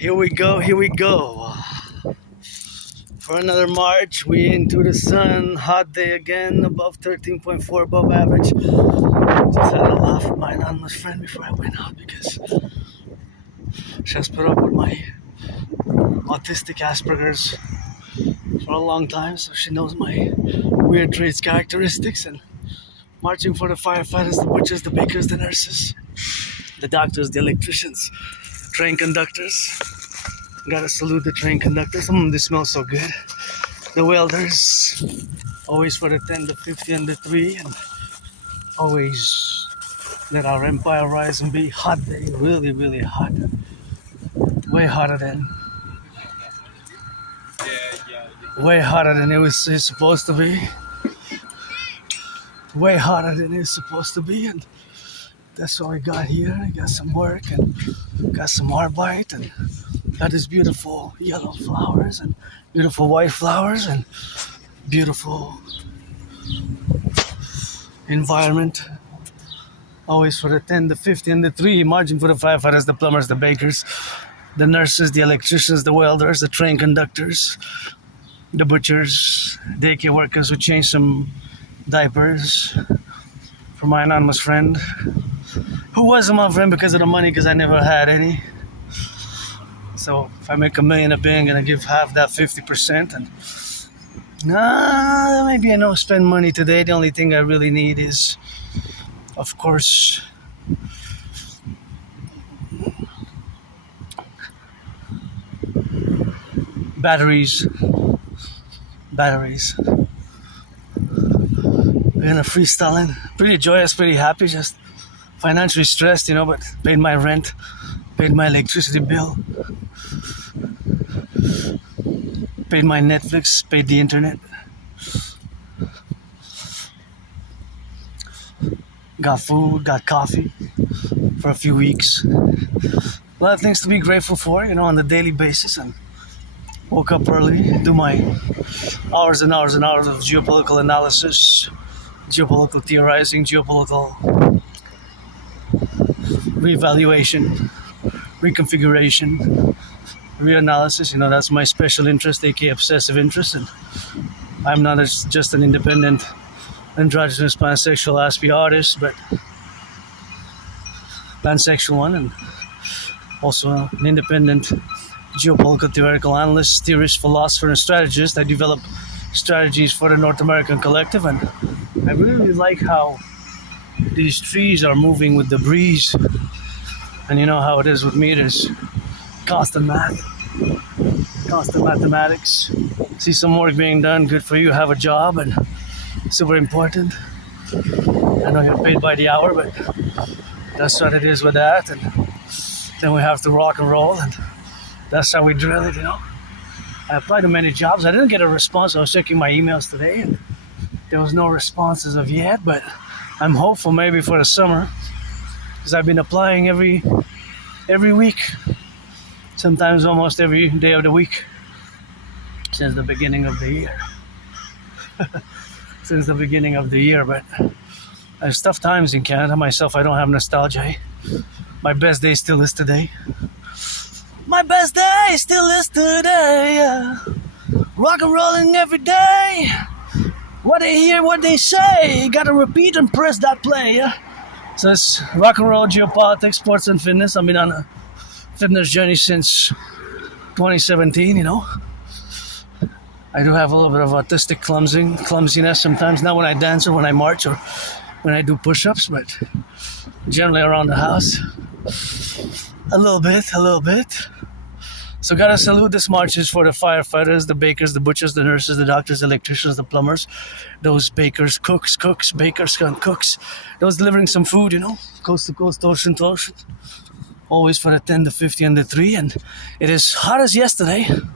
Here we go. For another March, we into the sun. Hot day again, above 13.4, above average. Just had a laugh with my anonymous friend before I went out because she has put up with my autistic Asperger's for a long time, so she knows my weird traits, characteristics, and marching for the firefighters, the butchers, the bakers, the nurses, the doctors, the electricians, train conductors. Gotta salute the train conductors. This smells so good. The welders, always for the 10, the 50, and the 3, and always let our empire rise and be hot day. Really, really hot. Way hotter than it was it's supposed to be. Way hotter than it's supposed to be, and that's what we got here. We got some work and got some arbeit and got these beautiful yellow flowers and beautiful white flowers and beautiful environment. Always for the 10, the 50, and the 3, marching for the firefighters, the plumbers, the bakers, the nurses, the electricians, the welders, the train conductors, the butchers, daycare workers who change some diapers for my anonymous friend, who wasn't my friend because of the money, because I never had any. So if I make $1 million a day, I'm gonna give half that, 50%. And maybe I don't spend money today. The only thing I really need is, of course, batteries. We're gonna freestyling. Pretty joyous, pretty happy, just financially stressed, but paid my rent, paid my electricity bill, paid my Netflix, paid the internet. Got food, got coffee for a few weeks. A lot of things to be grateful for, on the daily basis. And woke up early, do my hours and hours and hours of geopolitical analysis, geopolitical theorizing, geopolitical reevaluation, reconfiguration, reanalysis. That's my special interest, aka obsessive interest. And I'm not just an independent androgynous pansexual Aspie artist, but pansexual one, and also an independent geopolitical theoretical analyst, theorist, philosopher, and strategist. I develop strategies for the North American Collective, and I really like how these trees are moving with the breeze. And you know how it is with me, there's constant mathematics. See some work being done, good for you, have a job, and super important. I know you're paid by the hour, but that's what it is with that. And then we have to rock and roll, and that's how we drill it, I applied to many jobs. I didn't get a response. I was checking my emails today, and there was no response as of yet, but I'm hopeful maybe for the summer, because I've been applying every week, sometimes almost every day of the week, since the beginning of the year. But there's tough times in Canada. Myself, I don't have nostalgia. My best day still is today. Rock and rolling every day. What they hear, what they say, gotta repeat and press that play. So it's rock and roll, geopolitics, sports and fitness. I've been on a fitness journey since 2017, I do have a little bit of autistic clumsiness sometimes, not when I dance or when I march or when I do push-ups, but generally around the house. A little bit. So gotta salute this marches for the firefighters, the bakers, the butchers, the nurses, the doctors, the electricians, the plumbers, those bakers, cooks, bakers, and cooks, those delivering some food, coast to coast, ocean to ocean. Always for the 10, the 50, and the 3, and it is hot as yesterday. I'm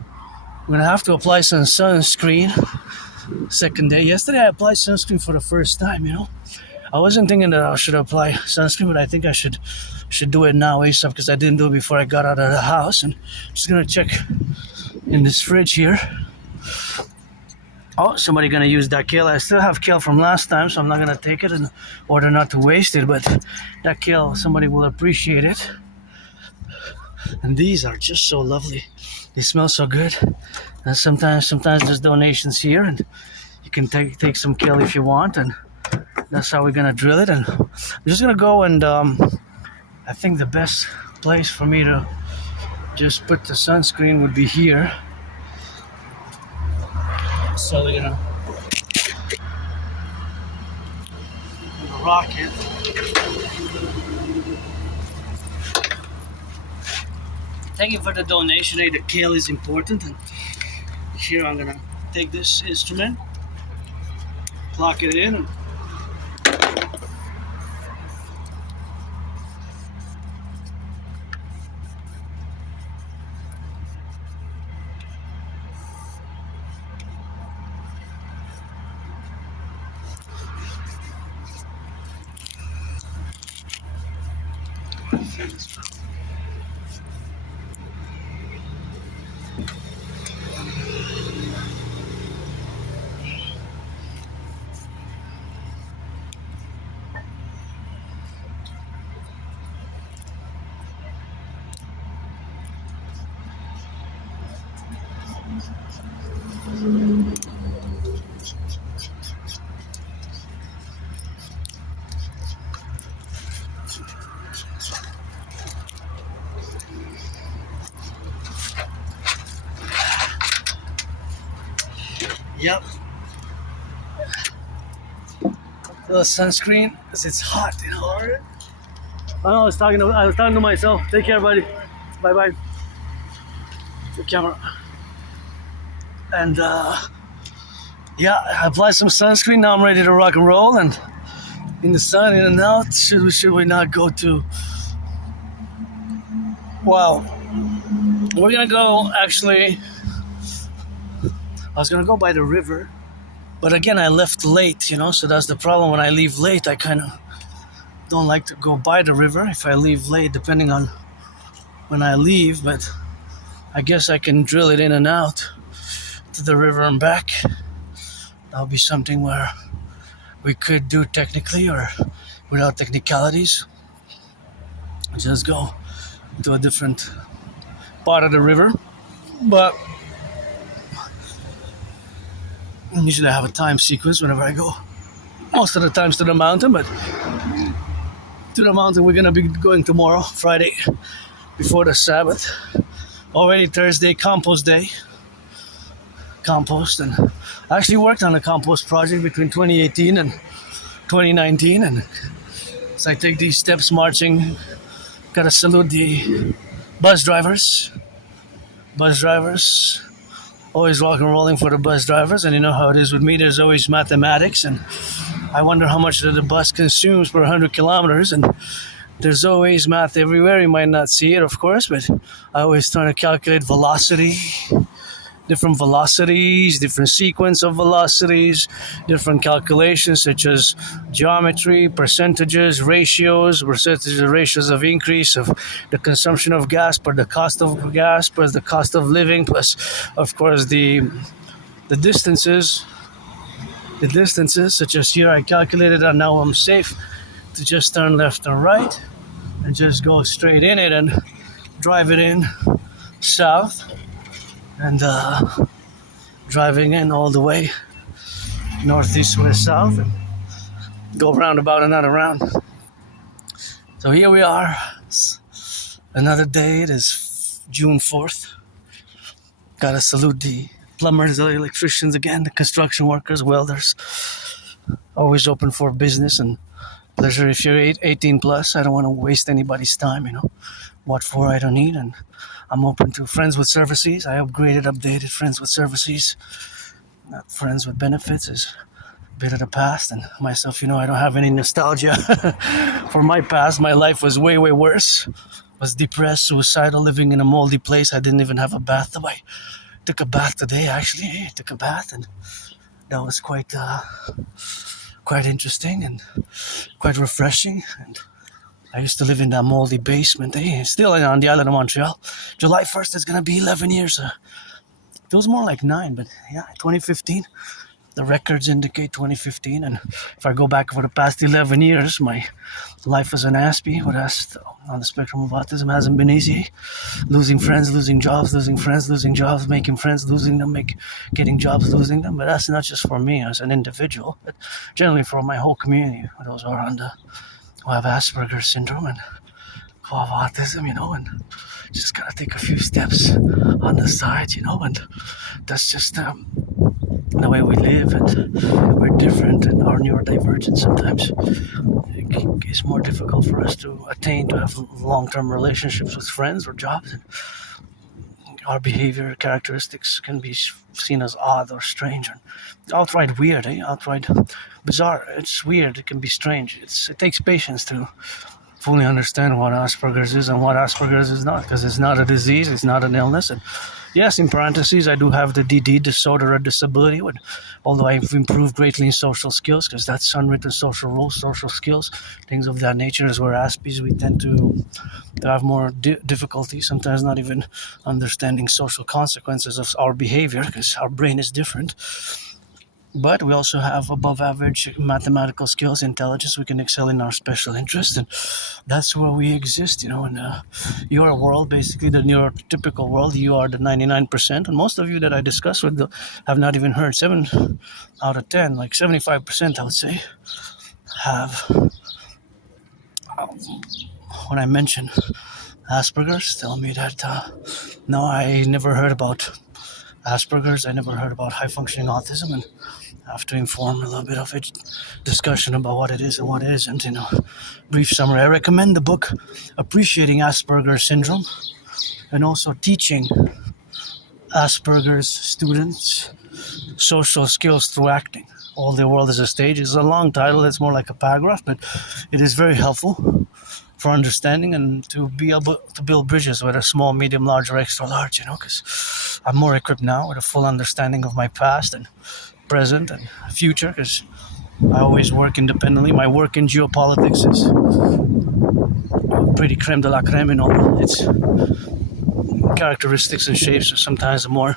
gonna have to apply some sunscreen. Second day. Yesterday I applied sunscreen for the first time, I wasn't thinking that I should apply sunscreen, but I think I should do it now ASAP, because I didn't do it before I got out of the house. And I'm just gonna check in this fridge here. Oh, somebody gonna use that kale. I still have kale from last time, so I'm not gonna take it in order not to waste it, but that kale, somebody will appreciate it. And these are just so lovely. They smell so good. And sometimes there's donations here, and you can take some kill if you want, and that's how we're gonna drill it. And I'm just gonna go and I think the best place for me to just put the sunscreen would be here. So we're gonna rock it. Thank you for the donation. The kale is important, and here I'm gonna take this instrument, plug it in, and yep. The sunscreen, because it's hot, you know. I was talking to myself. Take care, buddy. Bye bye. The camera. And yeah, I applied some sunscreen. Now I'm ready to rock and roll. And in the sun, in and out. Should we not go to? Well, we're gonna go. Actually, I was gonna go by the river, but again, I left late. You know, so that's the problem. When I leave late, I kind of don't like to go by the river if I leave late, depending on when I leave. But I guess I can drill it in and out to the river and back. That'll be something where we could do technically or without technicalities. Just go to a different part of the river. But usually I have a time sequence whenever I go. Most of the times to the mountain, but to the mountain we're gonna be going tomorrow, Friday, before the Sabbath. Already Thursday, compost day. Compost, and I actually worked on a compost project between 2018 and 2019, and as I take these steps marching, gotta salute the bus drivers. Always rock and rolling for the bus drivers, and you know how it is with me, there's always mathematics, and I wonder how much the bus consumes per 100 kilometers, and there's always math everywhere. You might not see it, of course, but I always try to calculate velocity, different velocities, different sequence of velocities, different calculations such as geometry, percentages, ratios of increase of the consumption of gas per the cost of gas plus the cost of living, plus of course the distances such as here I calculated, and now I'm safe to just turn left or right and just go straight in it and drive it in south, and driving in all the way northeast, west, south, and go round about another round. So here we are. It's another day. It is June 4th. Gotta salute the plumbers, the electricians again, the construction workers, welders. Always open for business and pleasure. If you're 18 plus, I don't want to waste anybody's time, you know. What for, I don't need. And I'm open to friends with services. I updated friends with services. Not friends with benefits is a bit of the past. And myself, you know, I don't have any nostalgia for my past. My life was way, way worse. Was depressed, suicidal, living in a moldy place. I didn't even have a bathtub. I took a bath today, actually. I took a bath, and that was quite interesting and quite refreshing. And I used to live in that moldy basement. Still on the island of Montreal. July 1st is going to be 11 years. It was more like 9, but yeah, 2015. The records indicate 2015, and if I go back for the past 11 years, my life as an Aspie on the spectrum of autism hasn't been easy. Losing friends, losing jobs, losing friends, losing jobs, making friends, losing them, getting jobs, losing them. But that's not just for me as an individual, but generally for my whole community, those who have Asperger's syndrome and who have autism, and just gotta take a few steps on the side, and that's just the way we live, and we're different, and our neurodivergence sometimes it's more difficult for us to have long-term relationships with friends or jobs, and our behavior characteristics can be seen as odd or strange and outright weird, outright bizarre. It's weird, it can be strange. It takes patience to fully understand what Asperger's is and what Asperger's is not, because it's not a disease, it's not an illness. And yes, in parentheses, I do have the dedie, disorder or disability, although I've improved greatly in social skills, because that's unwritten social rules, social skills, things of that nature. Is where Aspies, we tend to have more difficulty, sometimes not even understanding social consequences of our behavior, because our brain is different. But we also have above average mathematical skills, intelligence. We can excel in our special interest, and that's where we exist, in your world, basically the neurotypical world. You are the 99%, and most of you that I discuss with have not even heard. 7 out of 10, like 75%, I would say, have. When I mention Asperger's, tell me that no, I never heard about Asperger's. I never heard about high-functioning autism, and I have to inform a little bit of a discussion about what it is and what it isn't. Brief summary. I recommend the book Appreciating Asperger's Syndrome, and also Teaching Asperger's Students Social Skills Through Acting. All the World is a Stage. It's a long title. It's more like a paragraph, but it is very helpful for understanding and to be able to build bridges, whether small, medium, large, or extra large, because I'm more equipped now with a full understanding of my past and present and future, because I always work independently. My work in geopolitics is pretty creme de la creme in all its characteristics and shapes. Are sometimes more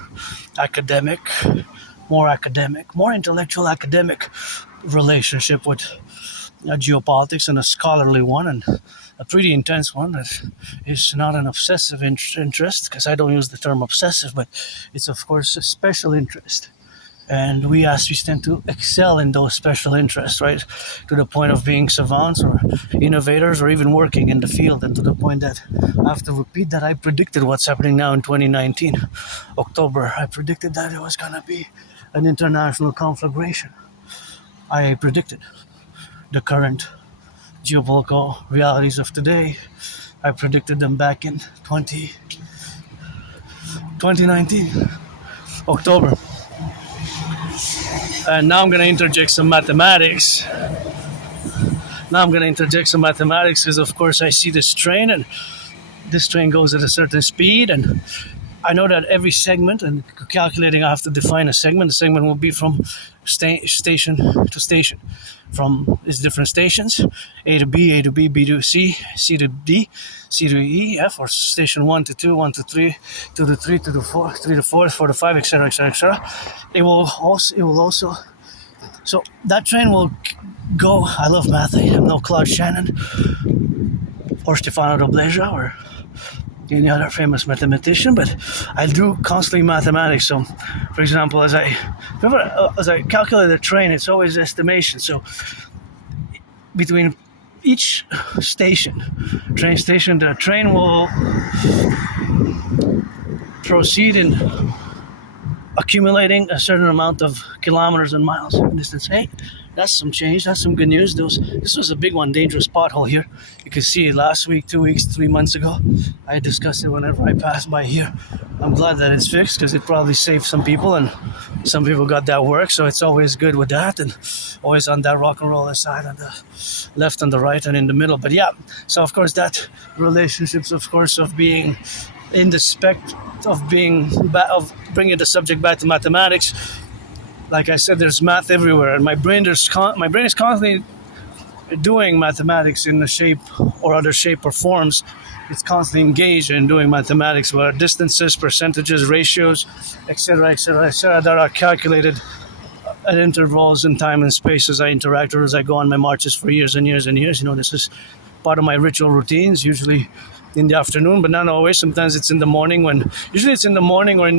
academic, more intellectual academic relationship with geopolitics, and a scholarly one, and a pretty intense one that is not an obsessive interest, because I don't use the term obsessive, but it's of course a special interest. And we Aspies tend to excel in those special interests, right? To the point of being savants or innovators or even working in the field, and to the point that I have to repeat that I predicted what's happening now in 2019, October. I predicted that it was going to be an international conflagration. I predicted the current geopolitical realities of today. I predicted them back in 2019, October. And now I'm going to interject some mathematics. Because of course I see this train, and this train goes at a certain speed, and I know that every segment, and calculating I have to define a segment. The segment will be from station to station, from its different stations, A to B, B to C, C to D, C to E, F, or station 1 to 2, 1 to 3, 2 to 3, 2 to 4, 3 to 4, 4 to 5, etc., etc., etc. It will also, so that train will go. I love math. I am no Claude Shannon or Stefano Dobleja or any other famous mathematician, but I do constantly mathematics. So, for example, as I calculate the train, it's always estimation. So, between each train station, the train will proceed in accumulating a certain amount of kilometers and miles in distance. Hey, that's some change. That's some good news. This was a big one, dangerous pothole here. You can see it last week, 2 weeks, 3 months ago. I discussed it whenever I passed by here. I'm glad that it's fixed, because it probably saved some people, and some people got that work. So it's always good with that, and always on that rock and roll side, on the left and the right and in the middle. But yeah, so of course that relationships, of course, of being in the of bringing the subject back to mathematics. Like I said, there's math everywhere, and my brain is constantly doing mathematics in the shape or other shape or forms. It's constantly engaged in doing mathematics, where distances, percentages, ratios, etc., etc., etc., that are calculated at intervals in time and space as I interact or as I go on my marches for years and years and years. This is part of my ritual routines, usually in the afternoon, but not always. Sometimes it's in the morning usually it's in the morning or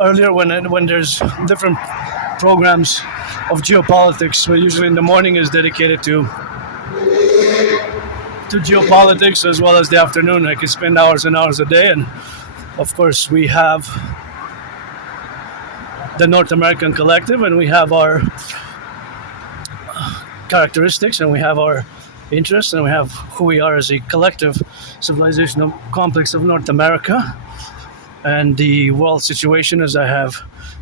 earlier when there's different programs of geopolitics, where usually in the morning is dedicated to geopolitics, as well as the afternoon. I can spend hours and hours a day, and of course we have the North American Collective, and we have our characteristics, and we have our interests, and we have who we are as a collective civilization complex of North America. And the world situation, as I have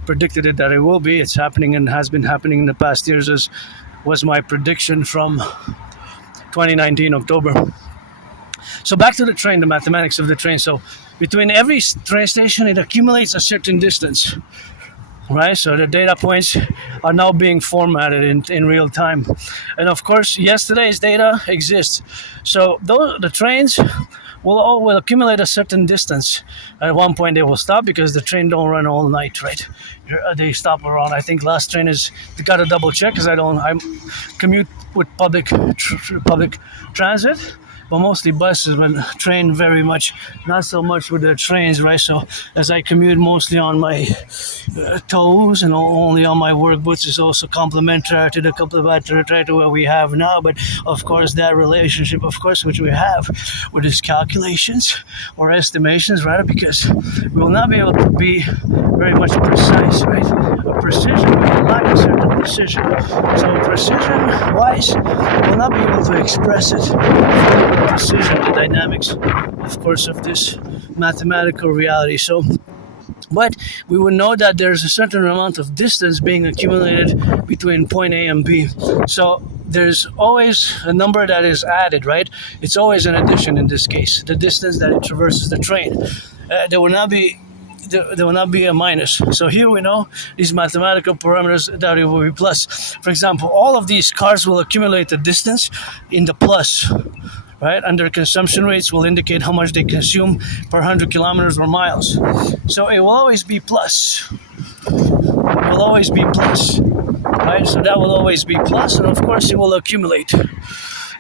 predicted it that it will be, it's happening and has been happening in the past years, as was my prediction from 2019 October. So back to the train, the mathematics of the train. So between every train station, it accumulates a certain distance, right? So the data points are now being formatted in real time. And of course, yesterday's data exists. So the trains will accumulate a certain distance. At one point, they will stop because the train don't run all night, right? They stop around. I think last train is. You got to double check because I commute with public transit, but mostly buses, but train very much, not so much with the trains, right? So as I commute mostly on my toes and only on my work boots, is also complementary to the complementary to what we have now. But of course, that relationship, of course, which we have with these calculations or estimations, rather, because we will not be able to be very much precise, right? A precision, we will lack a certain precision. So precision-wise, we'll not be able to express it with precision, the dynamics, of course, of this mathematical reality. So, but we would know that there's a certain amount of distance being accumulated between point A and B. So there's always a number that is added, right? It's always an addition in this case, the distance that it traverses the train. There will not be a minus. So here we know these mathematical parameters that it will be plus. For example, all of these cars will accumulate the distance in the plus, right? And their consumption rates will indicate how much they consume per 100 kilometers or miles. So it will always be plus. It will always be plus, right? So that will always be plus, and of course it will accumulate.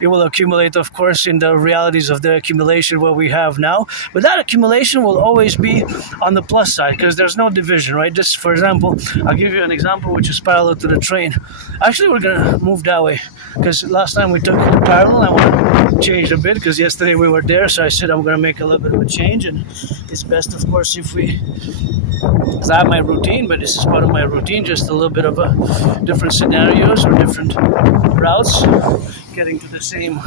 It will accumulate, of course, in the realities of the accumulation what we have now. But that accumulation will always be on the plus side because there's no division, right? Just for example, I'll give you an example which is parallel to the train. Actually, we're going to move that way because last time we took the parallel. I want to change a bit because yesterday we were there. So I said I'm going to make a little bit of a change. And it's best, of course, if we... Because I have my routine, but this is part of my routine, just a little bit of a different scenarios or different routes, getting to the same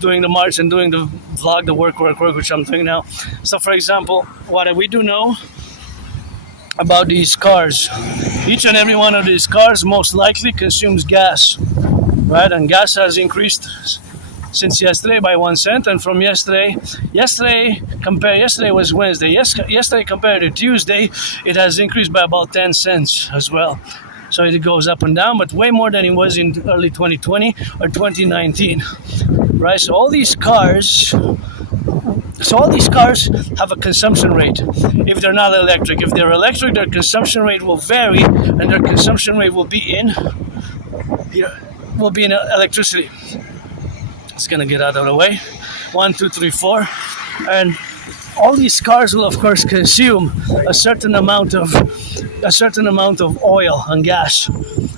doing the march and doing the vlog, the work, which I'm doing now. So for example, what we do know about these cars, each and every one of these cars most likely consumes gas, right? And gas has increased since yesterday by 1 cent, and from yesterday was Wednesday. Yesterday compared to Tuesday, it has increased by about 10 cents as well. So it goes up and down, but way more than it was in early 2020 or 2019, right? So all these cars have a consumption rate. If they're not electric, if they're electric, their consumption rate will vary, and their consumption rate will be in electricity. It's gonna get out of the way. 1, 2, 3, 4, and all these cars will, of course, consume a certain amount of oil and gas,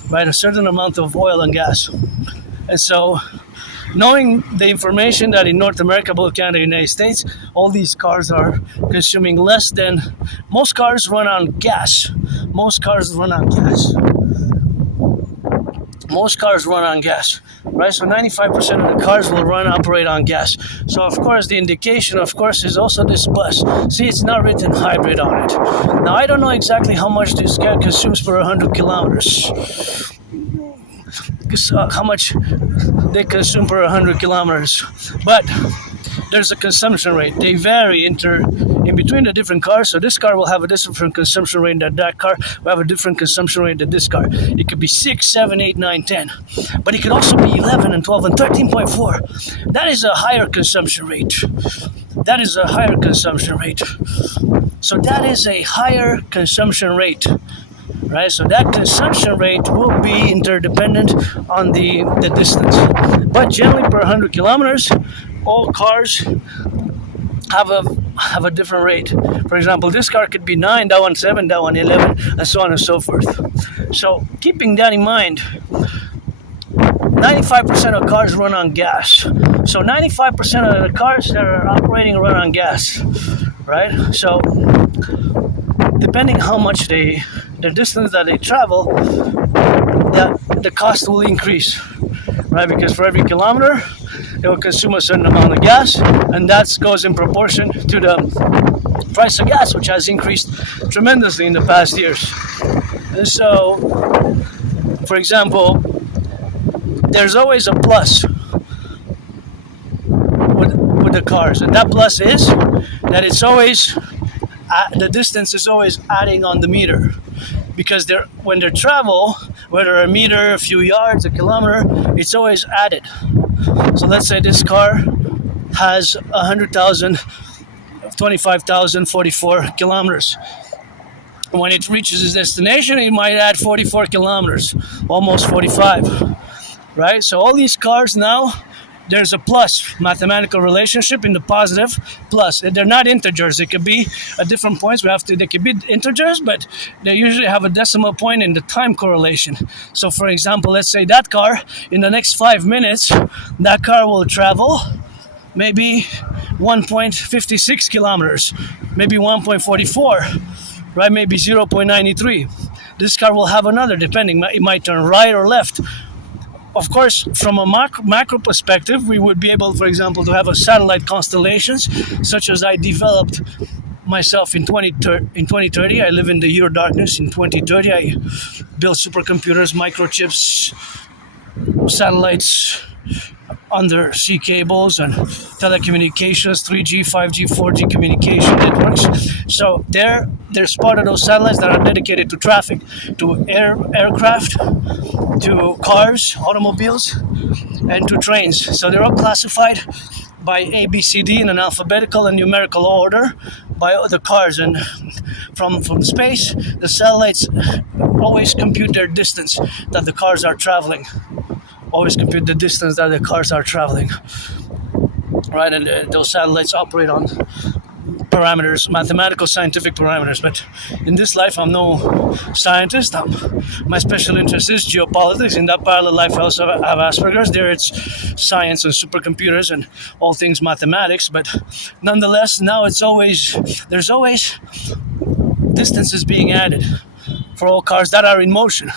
right? A certain amount of oil and gas. And so, knowing the information that in North America, both Canada and the United States, all these cars are consuming less than... Most cars run on gas. Most cars run on gas, right? So 95% of the cars will operate on gas. So of course the indication, of course, is also this bus. See, it's not written hybrid on it. Now I don't know exactly how much this car consumes per 100 kilometers. How much they consume per 100 kilometers. But there's a consumption rate. They vary in between the different cars. So this car will have a different consumption rate than that car will have a different consumption rate than this car. It could be 6, 7, 8, 9, 10. But it could also be 11 and 12 and 13.4. That is a higher consumption rate. So that is a higher consumption rate, right? So that consumption rate will be interdependent on the distance. But generally, per 100 kilometers, all cars have a different rate. For example, this car could be 9, that one 7, that one 11, and so on and so forth. So keeping that in mind, 95% of cars run on gas. So 95% of the cars that are operating run on gas, right? So depending how much the distance that they travel, the cost will increase, right? Because for every kilometer, it will consume a certain amount of gas, and that goes in proportion to the price of gas, which has increased tremendously in the past years. And so, for example, there's always a plus with the cars, and that plus is that it's always the distance is always adding on the meter, because when they travel, whether a meter, a few yards, a kilometer, it's always added. So let's say this car has 100,000, 25,044 kilometers. When it reaches its destination, it might add 44 kilometers, almost 45, right? So all these cars now, there's a plus mathematical relationship in the positive plus. They're not integers. They could be at different points. They could be integers, but they usually have a decimal point in the time correlation. So for example, let's say that car, in the next 5 minutes, that car will travel maybe 1.56 kilometers, maybe 1.44, right? Maybe 0.93. This car will have another, depending. It might turn right or left. Of course, from a macro perspective, we would be able, for example, to have a satellite constellations, such as I developed myself in 2030. I live in the year darkness. In 2030, I built supercomputers, microchips, satellites, undersea cables, and telecommunications, 3G, 5G, 4G communication networks. So there's part of those satellites that are dedicated to traffic, to aircraft, to cars, automobiles, and to trains. So they're all classified by A, B, C, D in an alphabetical and numerical order by the cars. And from space, the satellites always compute their distance that the cars are traveling. Always compute the distance that the cars are traveling. Right, and those satellites operate on parameters, mathematical, scientific parameters. But in this life, I'm no scientist. My special interest is geopolitics. In that parallel life, I also have Asperger's. There, it's science and supercomputers and all things mathematics. But nonetheless, now there's always distances being added for all cars that are in motion.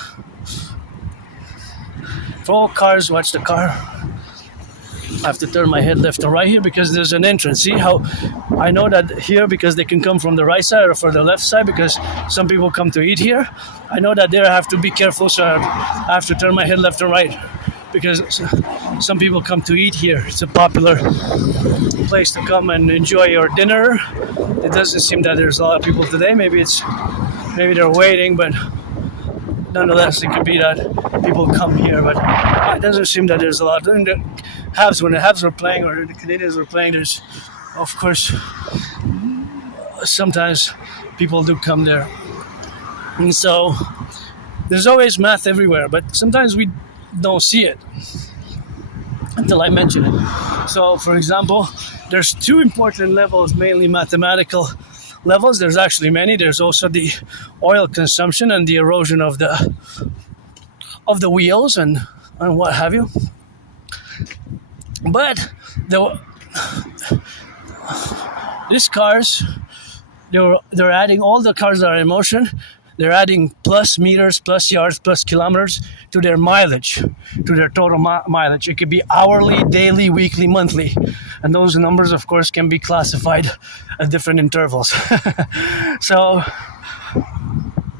For all cars, watch the car. I have to turn my head left and right here because there's an entrance. See how I know that here, because they can come from the right side or from the left side, because some people come to eat here. I know that there I have to be careful, so I have to turn my head left and right, because some people come to eat here. It's a popular place to come and enjoy your dinner. It doesn't seem that there's a lot of people today. Maybe they're waiting, but nonetheless, it could be that people come here, but it doesn't seem that there's a lot. When the Habs were playing, or the Canadians were playing, there's, of course, sometimes people do come there. And so there's always math everywhere, but sometimes we don't see it until I mention it. So, for example, there's two important levels, mainly mathematical levels. There's actually many. There's also the oil consumption and the erosion of the wheels and what have you. But these cars, they're adding, all the cars that are in motion, they're adding plus meters, plus yards, plus kilometers to their mileage, to their total mileage. It could be hourly, daily, weekly, monthly. And those numbers, of course, can be classified at different intervals. So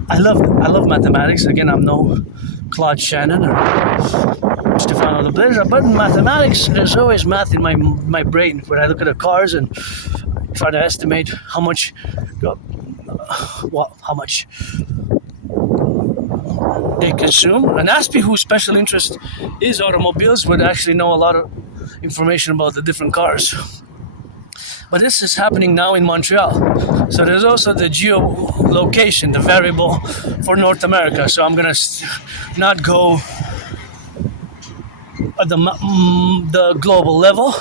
I love mathematics. Again, I'm no Claude Shannon or Stefano de Blazer, but in mathematics, there's always math in my brain when I look at the cars and try to estimate how much they consume. An Aspie whose special interest is automobiles would actually know a lot of information about the different cars. But this is happening now in Montreal. So there's also the geolocation, the variable for North America. So I'm gonna not go at the global level,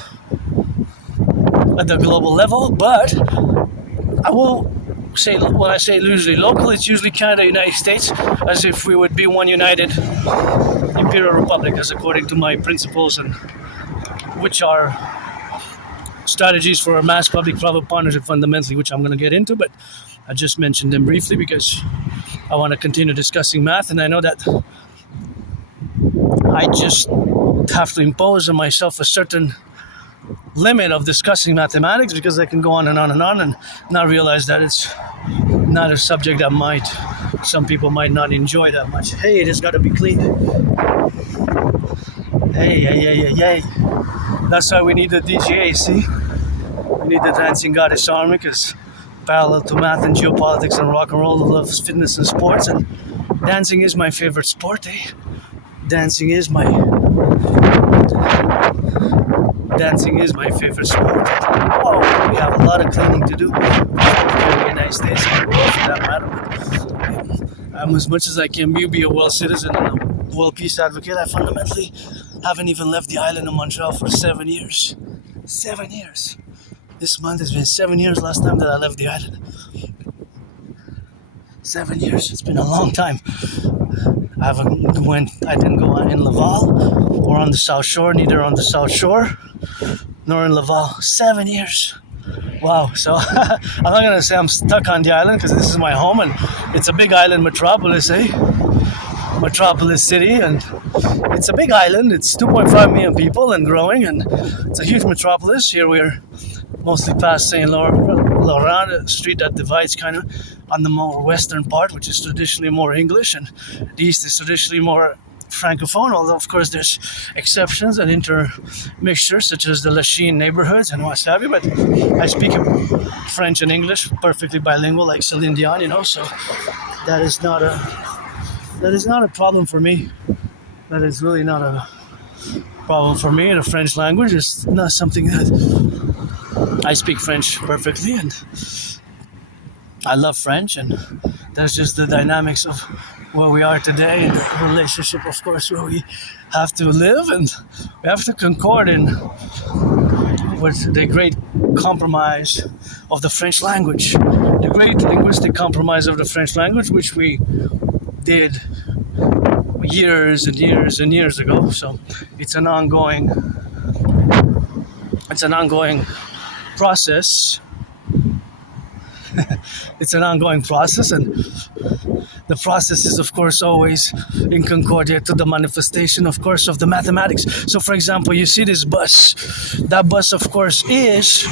but I will say, when I say usually local, it's usually Canada, United States, as if we would be one united Imperial Republic, as according to my principles, and which are strategies for a mass public-private partnership fundamentally, which I'm going to get into, but I just mentioned them briefly because I want to continue discussing math, and I know that I just have to impose on myself a certain limit of discussing mathematics, because I can go on and on and on and not realize that it's not a subject that some people might not enjoy that much. Hey, it has got to be clean. Hey. That's why we need the DGA, see? We need the Dancing Goddess Army, because parallel to math and geopolitics and rock and roll, I love fitness and sports, and dancing is my favorite sport, eh? Dancing is my favorite sport. Oh, we have a lot of cleaning to do here in the United States and the world, for that matter. I'm, as much as I can be a world citizen and a world peace advocate, I fundamentally haven't even left the island of Montreal for 7 years. 7 years. This month has been 7 years last time that I left the island. 7 years. It's been a long time. I didn't go in Laval or on the South Shore, neither on the South Shore nor in Laval. 7 years. Wow. So I'm not going to say I'm stuck on the island, because this is my home and it's a big island metropolis, eh? Metropolis city, and it's a big island. It's 2.5 million people and growing, and it's a huge metropolis. Here we're mostly past St. Laurent, a street that divides kind of on the more western part, which is traditionally more English, and the east is traditionally more Francophone, although of course there's exceptions and intermixtures, such as the Lachine neighborhoods and what have you, but I speak French and English perfectly bilingual, like Celine Dion, so that is not a problem for me. That is really not a problem for me. The French language is not something that I speak French perfectly, and I love French, and that's just the dynamics of where we are today, and the relationship, of course, where we have to live, and we have to concord with the great compromise of the French language, the great linguistic compromise of the French language, which we did years and years and years ago. So it's an ongoing process. It's an ongoing process, and the process is, of course, always in concordia to the manifestation, of course, of the mathematics. So, for example, you see this bus. That bus, of course, is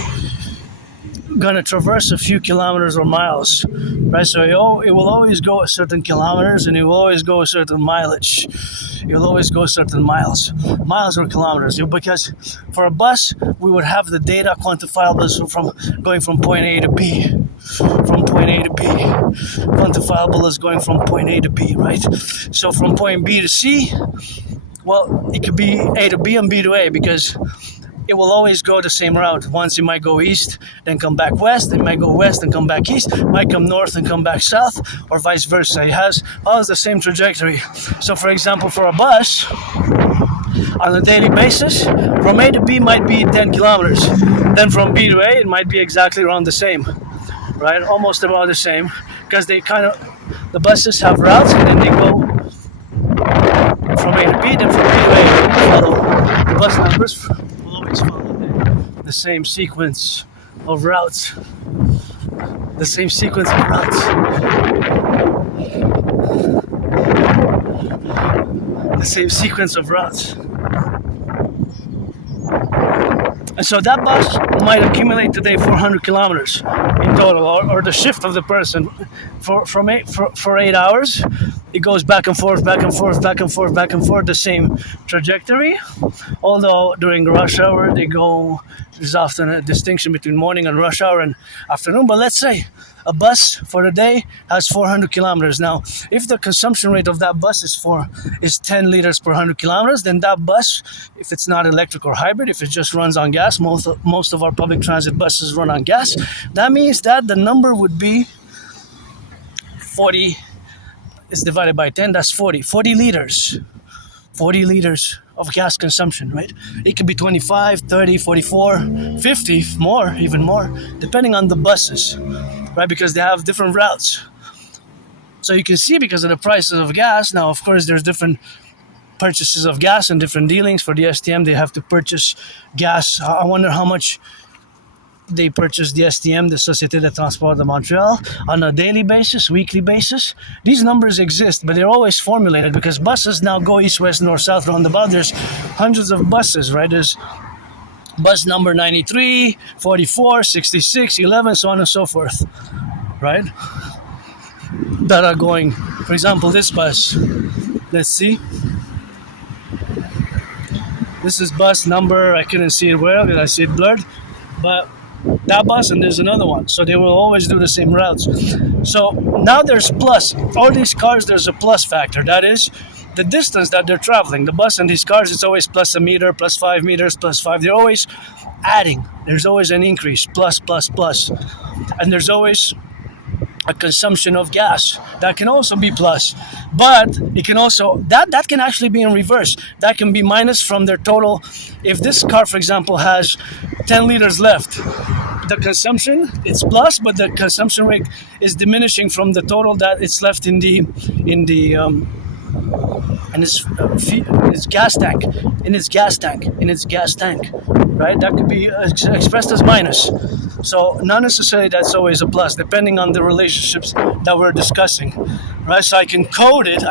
gonna traverse a few kilometers or miles, right? So it will always go a certain kilometers, and it will always go a certain mileage. It will always go certain miles or kilometers. Because for a bus, we would have the data quantifiable from going from point A to B, quantifiable as going from point A to B, right? So from point B to C, well, it could be A to B and B to A, because it will always go the same route. Once it might go east, then come back west. It might go west and come back east. It might come north and come back south, or vice versa. It has always the same trajectory. So, for example, for a bus, on a daily basis, from A to B might be 10 kilometers. Then from B to A, it might be exactly around the same, right? Almost about the same, because the buses have routes, and then they go from A to B, then from B to A. Follow the bus numbers. Follow the same sequence of routes. The same sequence of routes. The same sequence of routes. And so that bus might accumulate today 400 kilometers in total, or the shift of the person for 8 hours. it goes back and forth, back and forth, back and forth, back and forth, the same trajectory. Although during rush hour, there's often a distinction between morning and rush hour and afternoon. But let's say a bus for the day has 400 kilometers. Now, if the consumption rate of that bus is 10 liters per 100 kilometers, then that bus, if it's not electric or hybrid, if it just runs on gas, most of our public transit buses run on gas. That means that the number would be 40 is divided by 10, that's 40 liters. 40 liters of gas consumption, right? It could be 25, 30, 44, 50, more, even more, depending on the buses, right? Because they have different routes. So you can see, because of the prices of gas, now of course there's different purchases of gas and different dealings. For the STM, they have to purchase gas. I wonder how much they purchase the STM, the Société de Transport de Montréal, on a daily basis, weekly basis. These numbers exist, but they're always formulated because buses now go east, west, north, south, roundabout. There's hundreds of buses, right? There's bus number 93, 44, 66, 11, so on and so forth, right? That are going, for example, this bus. Let's see. This is bus number, I couldn't see it well because I see it blurred, but that bus, and there's another one, so they will always do the same routes. So now there's plus. All these cars, there's a plus factor. That is the distance that they're traveling. The bus and these cars, it's always plus a meter, plus 5 meters, plus 5. They're always adding. There's always an increase, plus, plus, plus. And there's always a consumption of gas that can also be plus, but it can also that can actually be in reverse. That can be minus from their total. If this car, for example, has 10 liters left, the consumption, it's plus, but the consumption rate is diminishing from the total that it's left in its gas tank, right? That could be expressed as minus. So not necessarily that's always a plus, depending on the relationships that we're discussing, right? So I can code it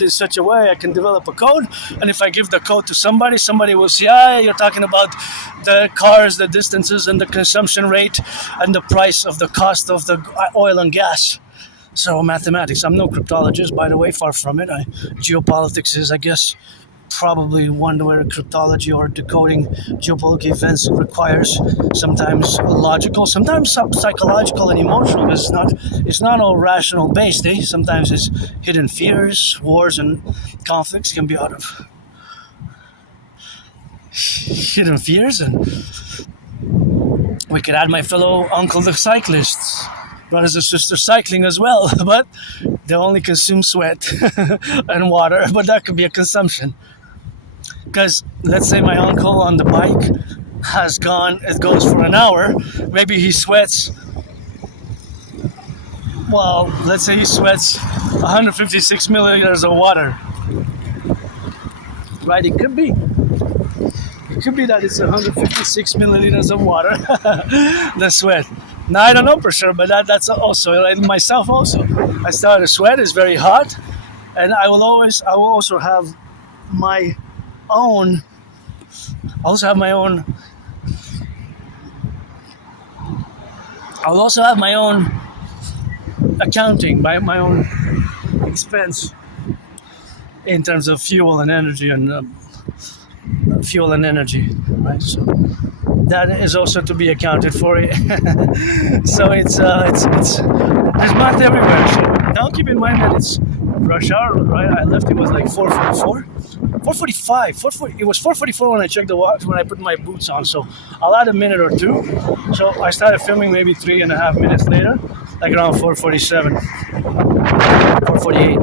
in such a way, I can develop a code, and if I give the code to somebody will say, you're talking about the cars, the distances, and the consumption rate, and the price of the cost of the oil and gas. So mathematics. I'm no cryptologist, by the way, far from it. Geopolitics is, I guess, probably one where cryptology or decoding geopolitical events requires sometimes logical, sometimes psychological and emotional, because it's not all rational based. Sometimes it's hidden fears, wars, and conflicts can be out of hidden fears. And we could add my fellow uncle the cyclists, brothers and sisters cycling as well, but they only consume sweat and water, but that could be a consumption. Because let's say my uncle on the bike it goes for an hour, maybe he sweats, let's say he sweats 156 milliliters of water, right? It could be that it's 156 milliliters of water, the sweat. Now, I don't know for sure, but that's also, like myself also. I start to sweat, it's very hot, and I will also have my own, I'll also have my own accounting, my own expense in terms of fuel and energy, right? So that is also to be accounted for. So it's there's math everywhere. So now keep in mind that it's rush hour, right? I left, it was like 4:44, 4:45, 4:40. It was 4:44 when I checked the watch, when I put my boots on. So I'll add a minute or two. So I started filming maybe 3.5 minutes later, like around 4:47, 4:48.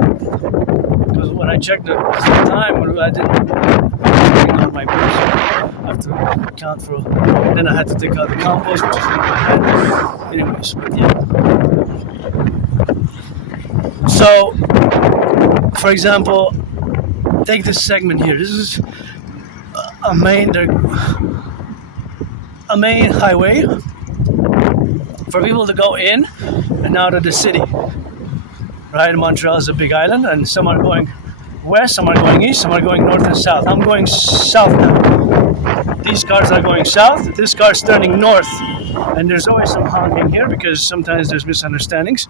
Because when I checked the time, I didn't on my boots. I have to account for. And then I had to take out the compost, which is in my head. Anyways, but yeah. So, for example, take this segment here. This is a main highway for people to go in and out of the city. Right, Montreal is a big island, and some are going west, some are going east, some are going north and south. I'm going south now. These cars are going south. This car is turning north, and there's always some honking here because sometimes there's misunderstandings.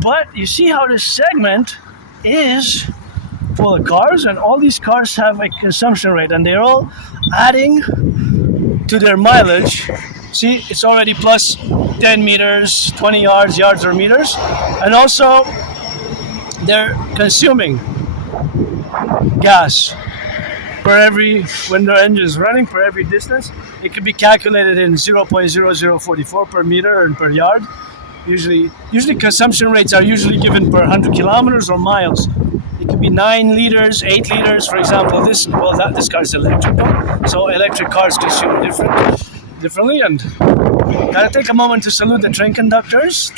But you see how this segment is full of cars, and all these cars have a consumption rate, and they're all adding to their mileage. See, it's already plus 10 meters, 20 yards or meters, and also they're consuming gas per every, when their engine is running, per every distance. It can be calculated in 0.0044 per meter and per yard. Usually consumption rates are usually given per 100 kilometers or miles. It could be 9 liters, 8 liters, for example. This car is electric, so electric cars consume differently. And gotta take a moment to salute the train conductors.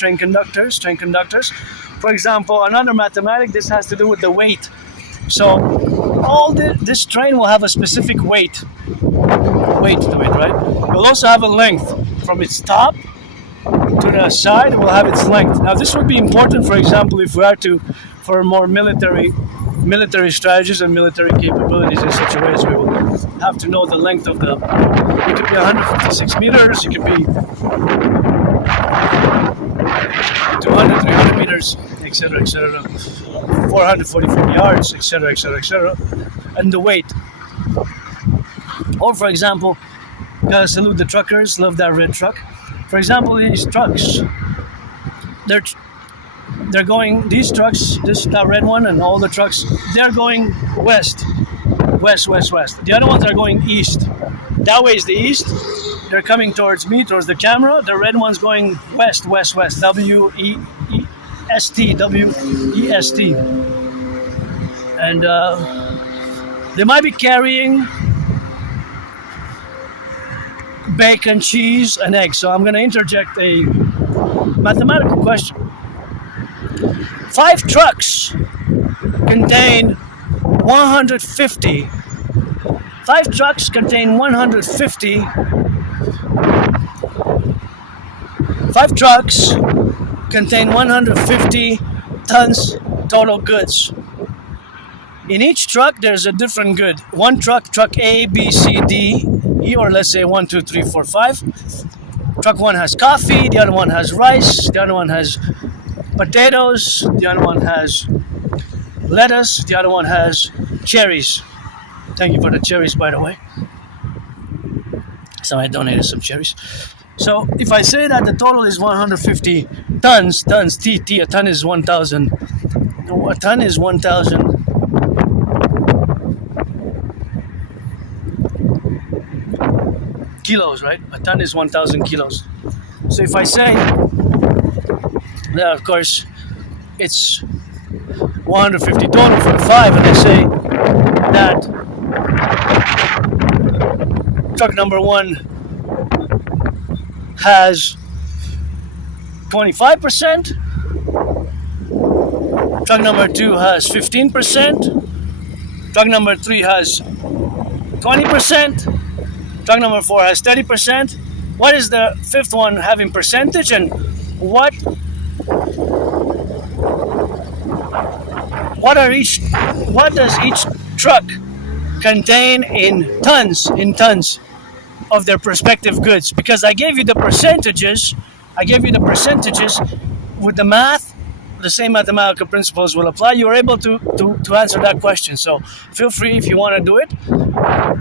For example, another mathematic. This has to do with the weight. So this train will have a specific weight to it, right? It will also have a length from its top to the side. It will have its length. Now, this would be important, for example, if we are for more military strategies and military capabilities in such a way as we will have to know the length of it could be 156 meters, it could be 200, 300 meters, etc., 444 yards, etc., and the weight. Or, for example, gotta salute the truckers, love that red truck. For example, these trucks, they're going, that red one and all the trucks, they're going west. The other ones are going east. That way is the east. They're coming towards me, towards the camera. The red one's going west. W-E-S-T. And they might be carrying bacon, cheese, and eggs. So I'm going to interject a mathematical question. 5 trucks contain 150. 5 trucks contain 150. 5 trucks contain 150 tons total goods. In each truck, there's a different good. One truck A, B, C, D, E, or let's say 1, 2, 3, 4, 5. Truck 1 has coffee, the other one has rice, the other one has potatoes, the other one has lettuce, the other one has cherries. Thank you for the cherries, by the way. So I donated some cherries. So if I say that the total is 150 tons, T, a ton is 1,000. A ton is 1,000. Kilos, right? A ton is 1,000 kilos. So if I say that, of course, it's 150 total for 5, and I say that truck number 1 has 25%, truck number 2 has 15%, truck number 3 has 20%, truck number 4 has 30%. What is the 5th one having percentage, and what does each truck contain in tons of their respective goods? Because I gave you the percentages with the math. The same mathematical principles will apply. You're able to answer that question. So feel free, if you want to do it,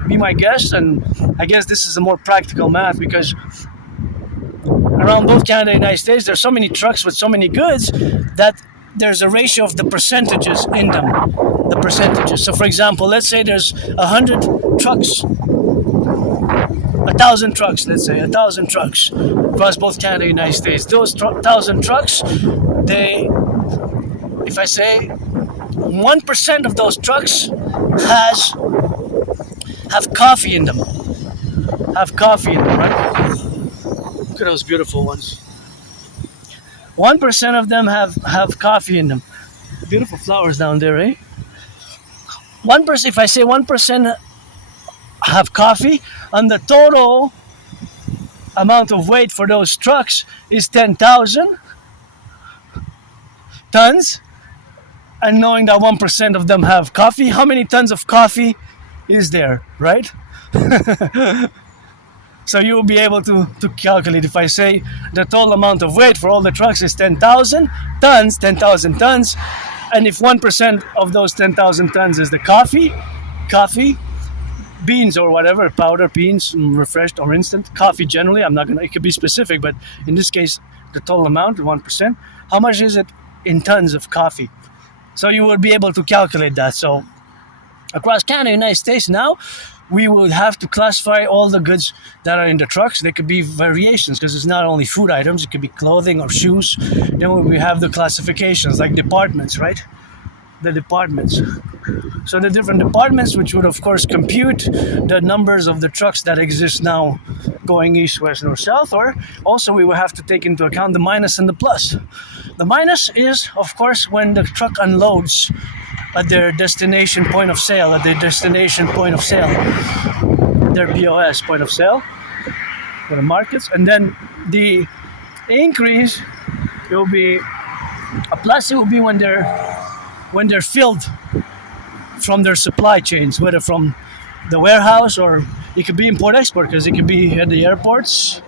be my guest. And I guess this is a more practical math, because around both Canada and the United States, there's so many trucks with so many goods that there's a ratio of the percentages in them. The percentages. So for example, let's say there's 100 trucks, 1,000 trucks, let's say 1,000 trucks across both Canada and the United States. Those 1,000 trucks, if I say 1% of those trucks have coffee in them. Right? Look at those beautiful ones. 1% of them have coffee in them. Beautiful flowers down there, eh? 1%. If I say 1% have coffee, and the total amount of weight for those trucks is 10,000 tons, and knowing that 1% of them have coffee, how many tons of coffee is there, right? So you will be able to calculate. If I say the total amount of weight for all the trucks is 10,000 tons, And if 1% of those 10,000 tons is the coffee, beans or whatever, powder, beans, refreshed or instant, coffee generally, I'm not going to, it could be specific, but in this case, the total amount, 1%, how much is it in tons of coffee? So you would be able to calculate that. So across Canada, United States now, we would have to classify all the goods that are in the trucks. There could be variations because it's not only food items, it could be clothing or shoes. Then we have the classifications like departments, right? The departments. So the different departments, which would of course compute the numbers of the trucks that exist now going east, west, north, south, or also we will have to take into account the minus and the plus. The minus is of course when the truck unloads at their destination point of sale, their POS point of sale for the markets. And then the increase, it will be a plus, it will be when they're filled from their supply chains, whether from the warehouse or it could be import-export, because it could be at the airports,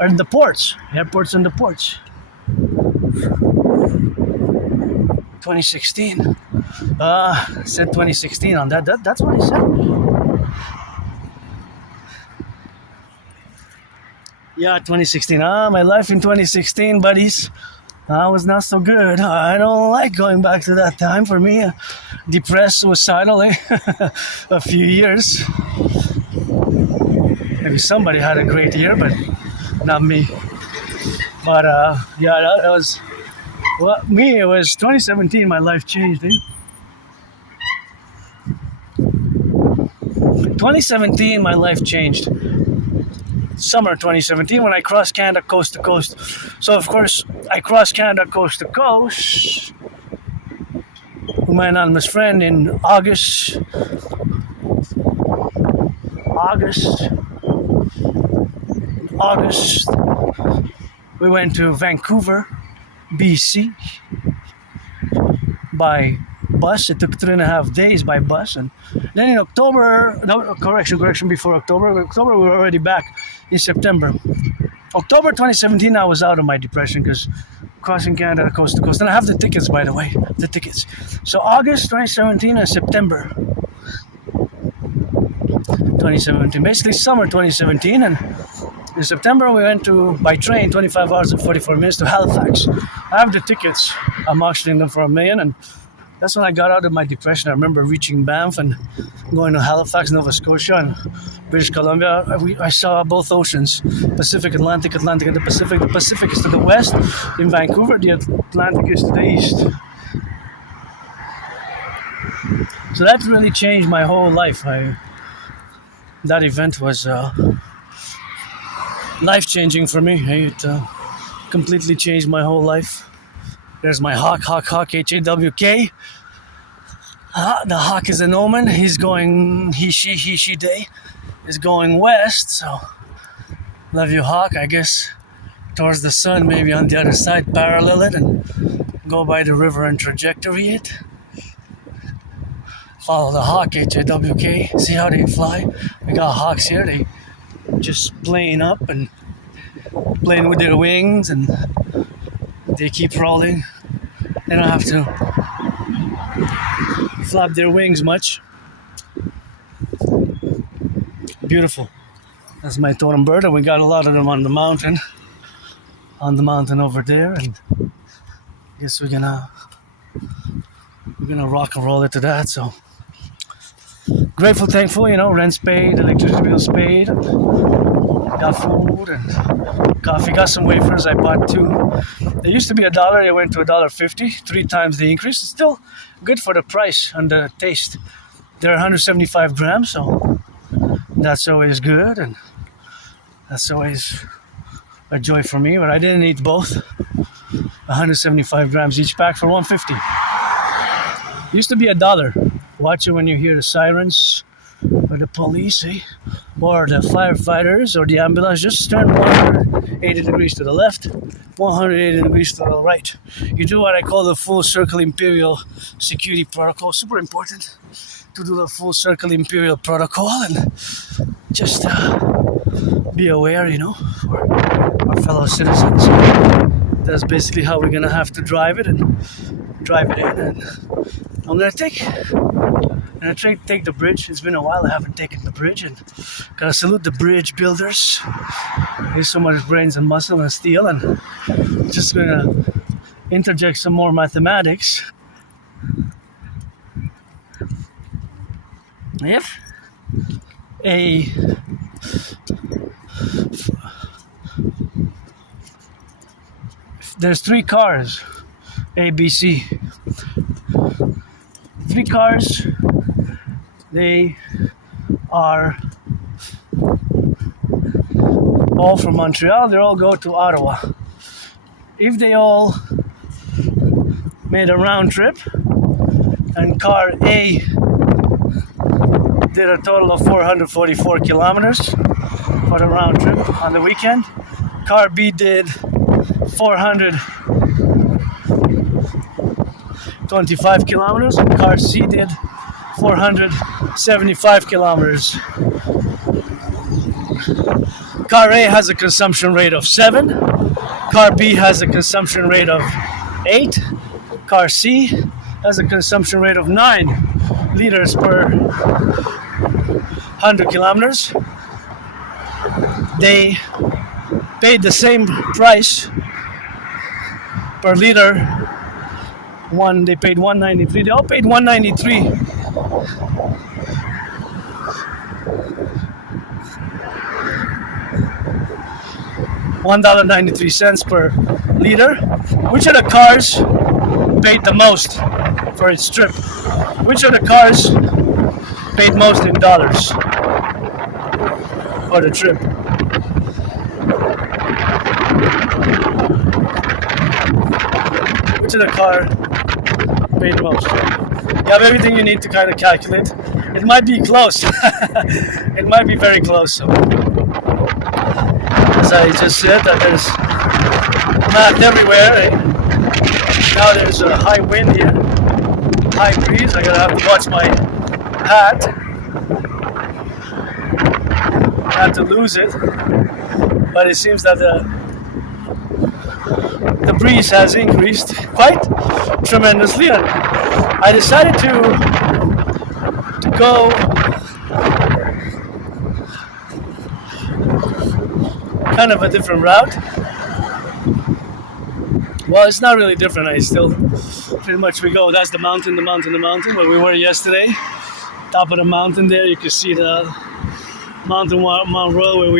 and the ports, airports and the ports. 2016. Said 2016 on that. That's what he said. Yeah, 2016. My life in 2016, buddies, was not so good. I don't like going back to that time. For me, depressed, suicidal, a few years. Maybe somebody had a great year, but not me. But yeah, that was. Well, me, it was 2017, my life changed, 2017, my life changed. Summer 2017, when I crossed Canada coast to coast. So, of course, I crossed Canada coast to coast with my anonymous friend in August. We went to Vancouver, BC by bus. It took 3.5 days by bus, and then in October, before October we were already back in September. October 2017, I was out of my depression because crossing Canada coast to coast, and I have the tickets, by the way, So August 2017 and September 2017, basically summer 2017, and in September, we went by train, 25 hours and 44 minutes to Halifax. I have the tickets. I'm auctioning them for $1 million, and that's when I got out of my depression. I remember reaching Banff and going to Halifax, Nova Scotia, and British Columbia. I saw both oceans, Pacific, Atlantic, and the Pacific. The Pacific is to the west in Vancouver. The Atlantic is to the east. So that really changed my whole life. That event was life-changing for me. It completely changed my whole life. There's my hawk, H-A-W-K. The hawk is an omen. He's going, he, she, they is going west. So, love you, hawk. I guess towards the sun, maybe on the other side, parallel it and go by the river and trajectory it. Follow the hawk, H-A-W-K. See how they fly? We got hawks here. They just playing up and playing with their wings, and they keep rolling. They don't have to flap their wings much. Beautiful. That's my totem bird, and we got a lot of them on the mountain over there, and I guess we're gonna rock and roll it to that. So grateful, thankful, rent's paid, electricity bill's paid, got food and coffee, got some wafers, I bought 2. They used to be $1, it went to $1.50, 3 times the increase. It's still good for the price and the taste. They're 175 grams, so that's always good, and that's always a joy for me, but I didn't eat both. 175 grams each pack for $1.50. Used to be $1. Watch it when you hear the sirens or the police, or the firefighters or the ambulance. Just turn 180 degrees to the left, 180 degrees to the right. You do what I call the full circle Imperial security protocol. Super important to do the full circle Imperial protocol and just be aware, for our fellow citizens. that's basically how we're gonna have to drive it and drive it in. And I'm gonna take the bridge. It's been a while I haven't taken the bridge, and gotta salute the bridge builders. There's so much brains and muscle and steel, and just gonna interject some more mathematics. If there's 3 cars, A, B, C. 3 cars, they are all from Montreal, they all go to Ottawa. If they all made a round trip, and car A did a total of 444 kilometers for the round trip on the weekend, car B did 425 kilometers, and car C did 475 kilometers. Car A has a consumption rate of 7, car B has a consumption rate of 8, car C has a consumption rate of 9 liters per 100 kilometers. They paid the same price per liter. They paid $1.93. They all paid $1.93. $1.93 per liter. Which of the cars paid the most for its trip? Which of the cars paid most in dollars for the trip? Which of the car paid most? You have everything you need to kind of calculate. It might be close. It might be very close. So, as I just said, that there's math everywhere. Now there's a high wind here, high breeze. I gotta have to watch my hat. I had to lose it, but it seems that the breeze has increased quite tremendously, and I decided to go kind of a different route. Well, it's not really different. I still pretty much we go. That's the mountain where we were yesterday. Top of the mountain there, you can see the Mount Royal where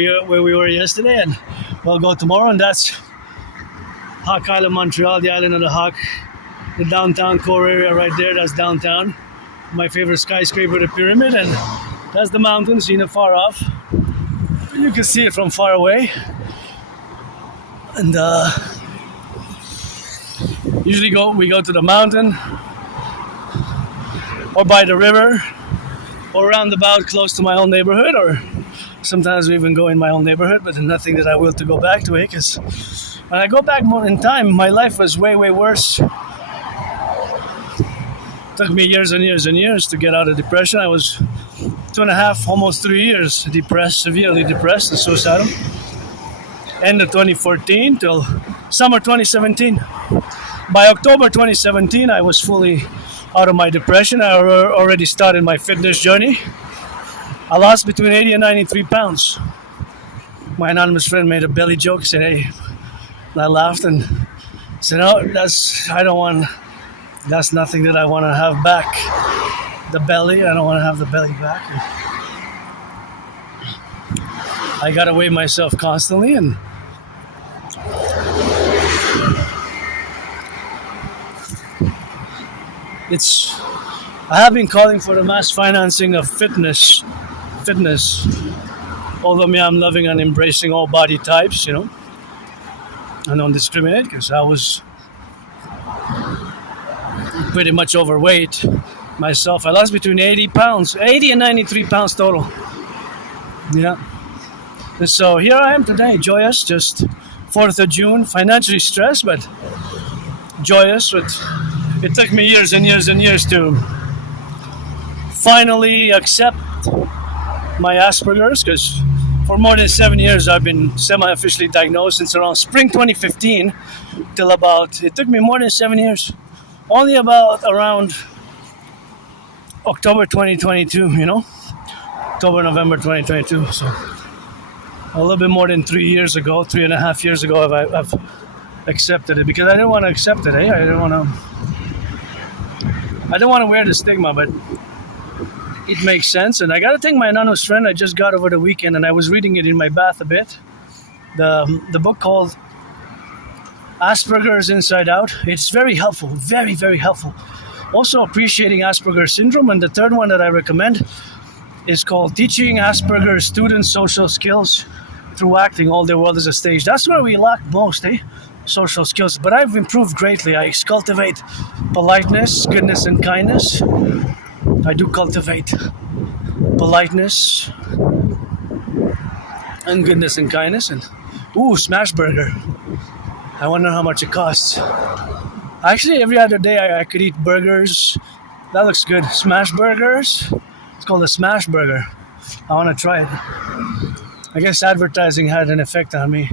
we were yesterday, and we'll go tomorrow. And that's Hawk Island, Montreal, the island of the Hawk, the downtown core area right there. That's downtown. My favorite skyscraper, the Pyramid, and that's the mountain seen it far off. You can see it from far away. And usually we go to the mountain, or by the river, or roundabout close to my own neighborhood, or sometimes we even go in my own neighborhood, but nothing that I will to go back to it, because when I go back more in time, my life was way, way worse. It took me years and years and years to get out of depression. I was 2.5, almost 3 years depressed, severely depressed and suicidal. End of 2014 till summer 2017. By October 2017, I was fully out of my depression. I already started my fitness journey. I lost between 80 and 93 pounds. My anonymous friend made a belly joke, said, hey, and I laughed and said, no, that's nothing that I want to have back. The belly, I don't want to have the belly back. I got to weigh myself constantly, and I have been calling for the mass financing of fitness. Although I'm loving and embracing all body types, I don't discriminate, because I was pretty much overweight myself. I lost between 80 and 93 pounds total. Yeah. And so here I am today, joyous, just 4th of June, financially stressed, but joyous. It took me years and years and years to finally accept my Asperger's, because for more than 7 years, I've been semi-officially diagnosed since around spring 2015 till about, it took me more than 7 years. Only about around October 2022, October, November 2022. So a little bit more than 3 years ago, 3.5 years ago, I've accepted it because I didn't want to accept it. I didn't want to wear the stigma, but it makes sense. And I got to thank my anonymous friend I just got over the weekend, and I was reading it in my bath a bit. The book called Asperger's Inside Out. It's very helpful, very, very helpful. Also appreciating Asperger's syndrome. And the third one that I recommend is called Teaching Asperger's Students Social Skills Through Acting All Their World as a Stage. That's where we lack most, social skills. But I've improved greatly. I cultivate politeness, goodness, and kindness. I do cultivate politeness and goodness and kindness. And smash burger. I wonder how much it costs. Actually, every other day I could eat burgers. That looks good. Smash burgers. It's called a smash burger. I want to try it. I guess advertising had an effect on me.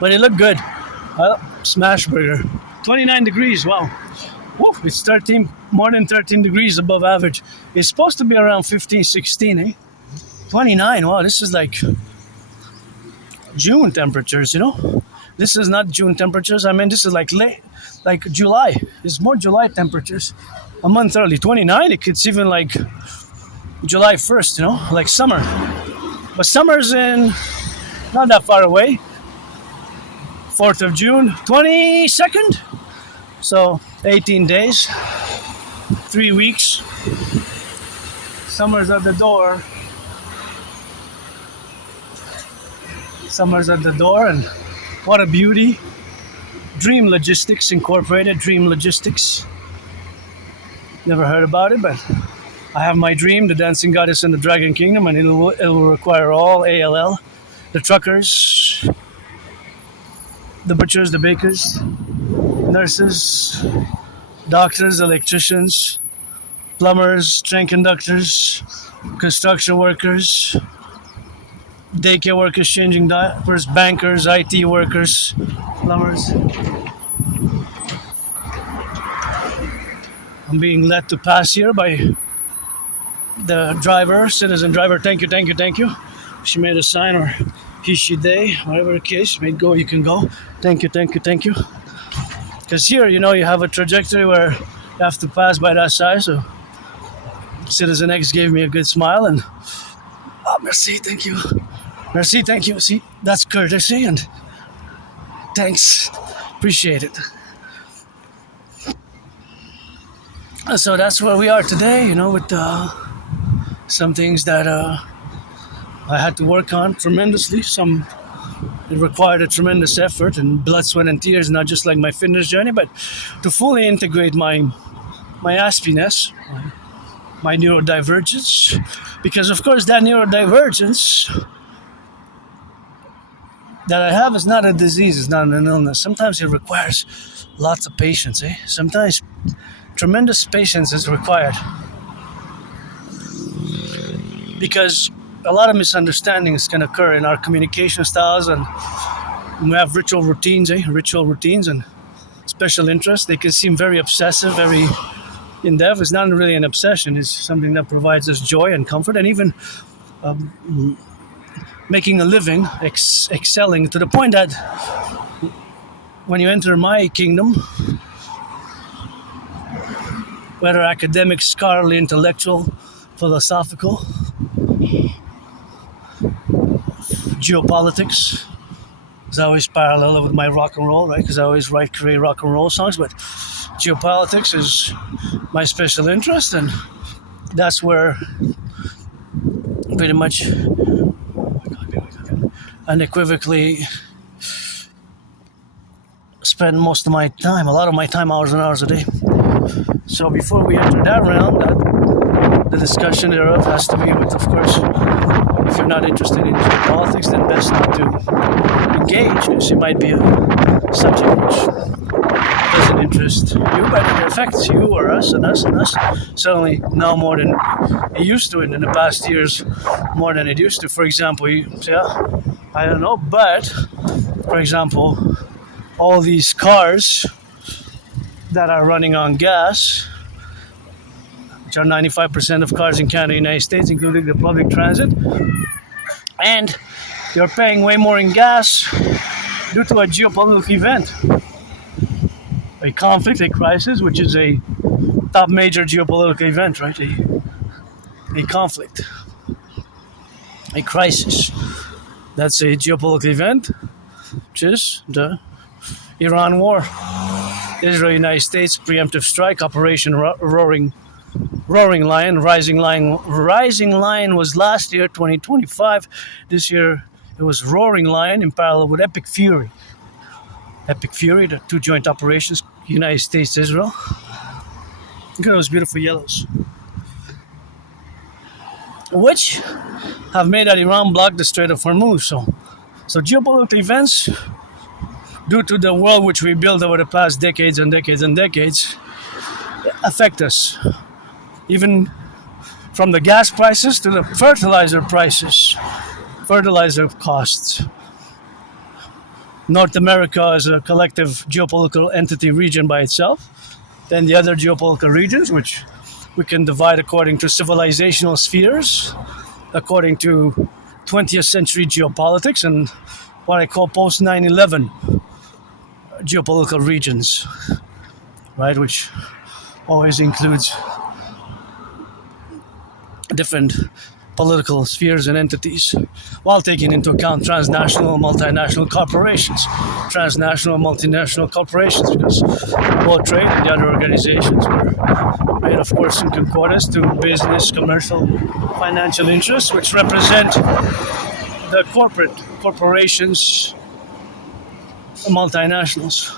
But it looked good. Smash burger. 29 degrees, wow. Woo, it's more than 13 degrees above average. It's supposed to be around 15, 16, 29, wow, this is like June temperatures, This is not June temperatures. I mean, this is like July. It's more July temperatures. A month early. 29, it's even like July 1st, like summer. But summer's not that far away. 4th of June, 22nd. So 18 days, 3 weeks. Summer's at the door. Summer's at the door, and what a beauty. Dream Logistics Incorporated, Dream Logistics. Never heard about it, but I have my dream, the dancing goddess in the Dragon Kingdom, and it will require all ALL, the truckers, the butchers, the bakers, nurses, doctors, electricians, plumbers, train conductors, construction workers, daycare workers changing diapers, bankers, IT workers, plumbers. I'm being led to pass here by the driver, citizen driver. Thank you, thank you, thank you. She made a sign, or he, she, they, whatever the case. May go, you can go. Thank you, thank you, thank you. Because here, you have a trajectory where you have to pass by that side. So Citizen X gave me a good smile, and merci, thank you. Merci, thank you. See, that's courtesy, and thanks. Appreciate it. So that's where we are today, with some things that I had to work on tremendously. It required a tremendous effort and blood, sweat, and tears, not just like my fitness journey, but to fully integrate my Aspie-ness, my neurodivergence. Because, of course, that neurodivergence that I have is not a disease, it's not an illness. Sometimes it requires lots of patience, Sometimes tremendous patience is required. Because a lot of misunderstandings can occur in our communication styles, and we have ritual routines and special interests. They can seem very obsessive, very in-depth. It's not really an obsession. It's something that provides us joy and comfort, and even making a living, excelling, to the point that when you enter my kingdom, whether academic, scholarly, intellectual, philosophical, geopolitics, is always parallel with my rock and roll, right? Because I always create rock and roll songs, but geopolitics is my special interest, and that's where pretty much unequivocally spend most of my time, a lot of my time, hours and hours a day. So before we enter that realm, the discussion thereof has to be with, of course, if you're not interested in geopolitics, then best not to engage, because it might be a subject which doesn't interest you, but it affects you or us and us and us. Certainly now more than it used to, and in the past years more than it used to. For example, I don't know, but for example, all these cars that are running on gas, which are 95% of cars in Canada, United States, including the public transit, and you're paying way more in gas due to a geopolitical event, a conflict, a crisis, which is a top major geopolitical event, right? A conflict, a crisis. That's a geopolitical event, which is the Iran war. Israel, United States, preemptive strike, Operation Roaring Lion, Rising Lion was last year, 2025. This year it was Roaring Lion in parallel with Epic Fury. Epic Fury, the two joint operations, United States, Israel. Look at those beautiful yellows. Which have made that Iran block the Strait of Hormuz. So geopolitical events, due to the world which we built over the past decades and decades and decades, affect us. Even from the gas prices to the fertilizer prices, fertilizer costs. North America is a collective geopolitical entity region by itself. Then the other geopolitical regions, which we can divide according to civilizational spheres, according to 20th century geopolitics, and what I call post 9/11 geopolitical regions, right, which always includes different political spheres and entities, while taking into account transnational, multinational corporations, transnational, multinational corporations, because World Trade and the other organizations were made, of course, in concordance to business, commercial, financial interests, which represent the corporations, multinationals,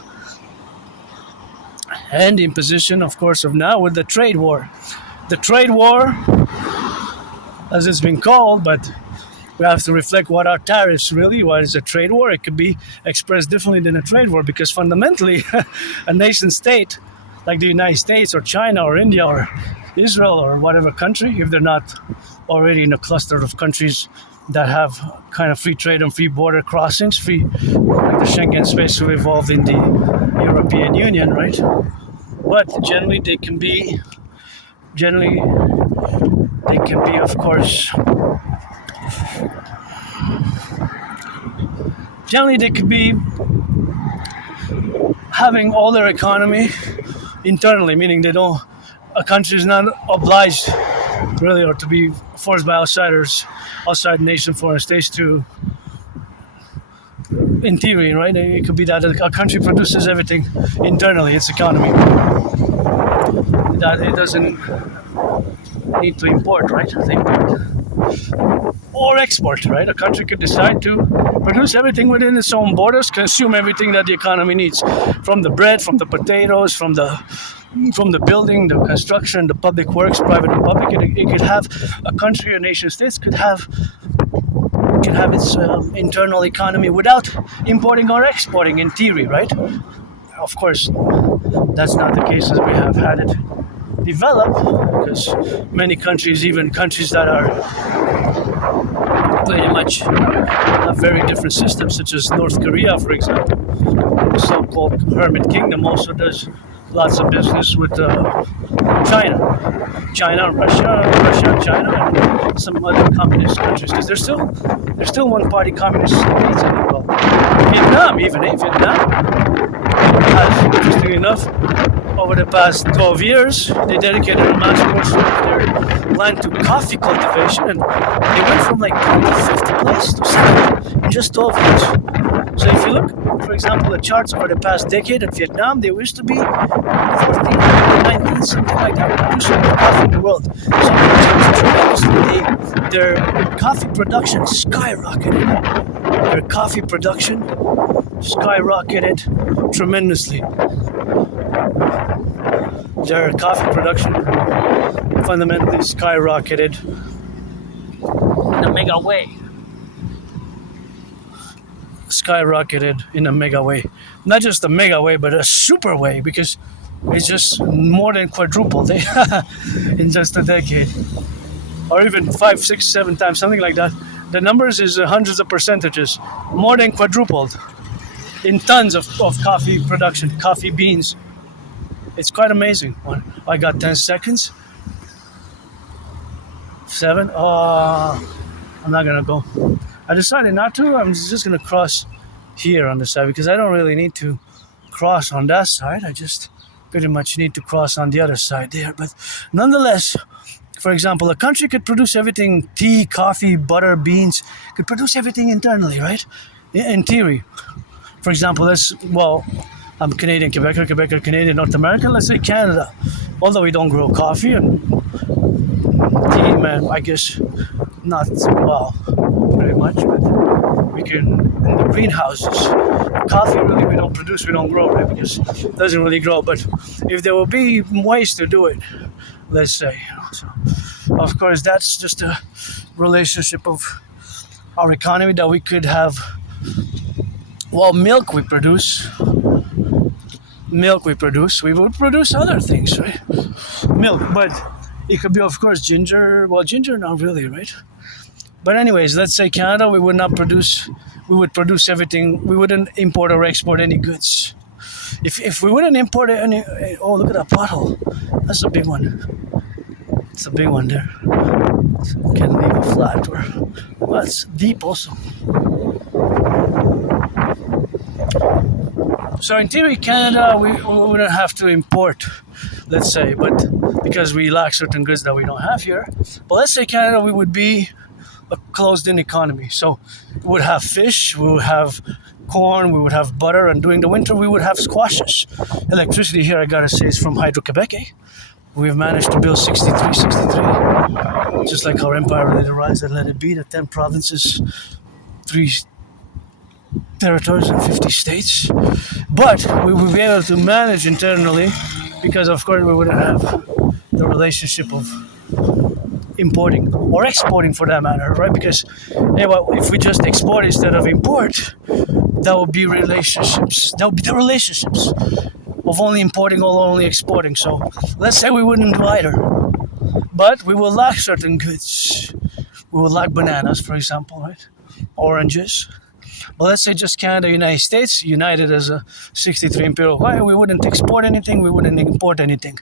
and the imposition, of course, of now with the trade war. The trade war, as it's been called, but we have to reflect what are tariffs really, what is a trade war. It could be expressed differently than a trade war, because fundamentally a nation state like the United States or China or India or Israel or whatever country, if they're not already in a cluster of countries that have kind of free trade and free border crossings, free, like the Schengen space who evolved in the European Union, right? But generally they can be, of course, having all their economy internally, meaning a country is not obliged really, or to be forced by outsiders, outside nation, foreign states to, in theory, right? It could be that a country produces everything internally, its economy, that it doesn't need to import, right? Or export, right? A country could decide to produce everything within its own borders, consume everything that the economy needs, from the bread, from the potatoes, from the building, the construction, the public works, private and public. It could have a country, a nation states could have its internal economy without importing or exporting, in theory, right? Of course, that's not the case as we have had it develop, because many countries, even countries that are pretty much have very different systems, such as North Korea, for example, the so-called Hermit Kingdom, also does lots of business with China, Russia, China, and some other communist countries, because there's still one-party communist states in the world. Vietnam has, interestingly enough, over the past 12 years, they dedicated a mass portion of their land to coffee cultivation, and they went from like 25th place to 7th in just 12 years. So if you look, for example, the charts over the past decade at Vietnam, they used to be 14th, 19th, something like that, producer of coffee in the world. So tremendously, their coffee production skyrocketed. Tremendously. Their coffee production fundamentally skyrocketed in a mega way. skyrocketed in a mega way. Not just a mega way, but a super way, because it's just more than quadrupled in just a decade, or even 5, 6, 7 times, something like that. The numbers is hundreds of percentages, more than quadrupled in tons of coffee production, coffee beans. It's quite amazing. I got 10 seconds. 7. I'm not gonna go. I decided not to. I'm just gonna cross here on the side because I don't really need to cross on that side. I just pretty much need to cross on the other side there. But nonetheless, for example, a country could produce everything: tea, coffee, butter, beans. Could produce everything internally, right? In theory. For example, I'm Canadian, Quebecer, Canadian, North America. Let's say Canada. Although we don't grow coffee and tea, man, I guess not pretty much, but we can in the greenhouses. Coffee really we don't produce, we don't grow, right? Because it doesn't really grow. But if there will be ways to do it, let's say, so of course that's just a relationship of our economy that we could have. Well, milk we produce. We would produce other things, right? Milk, but it could be, of course, ginger. Well, ginger, not really, right? But anyways, let's say Canada, we would produce everything. We wouldn't import or export any goods. If we wouldn't import any, oh, look at that pothole. That's a big one. It's a big one there. Can't leave it flat, or well, it's deep also. So in theory, Canada, we wouldn't have to import, let's say, but because we lack certain goods that we don't have here. But let's say Canada, we would be a closed-in economy. So we would have fish, we would have corn, we would have butter, and during the winter, we would have squashes. Electricity here, I gotta say, is from Hydro-Quebec. We've managed to build 63, just like our empire, Let It Rise and Let It Be, the 10 provinces, 3 territories and 50 states. But we would be able to manage internally because, of course, we wouldn't have the relationship of importing or exporting for that matter, right? Because if we just export instead of import, that would be relationships. That would be the relationships of only importing or only exporting. So let's say we wouldn't do either, but we will lack certain goods. We would lack bananas, for example, right? Oranges. But let's say just Canada, United States, united as a 63 imperial. Why? We wouldn't export anything, we wouldn't import anything.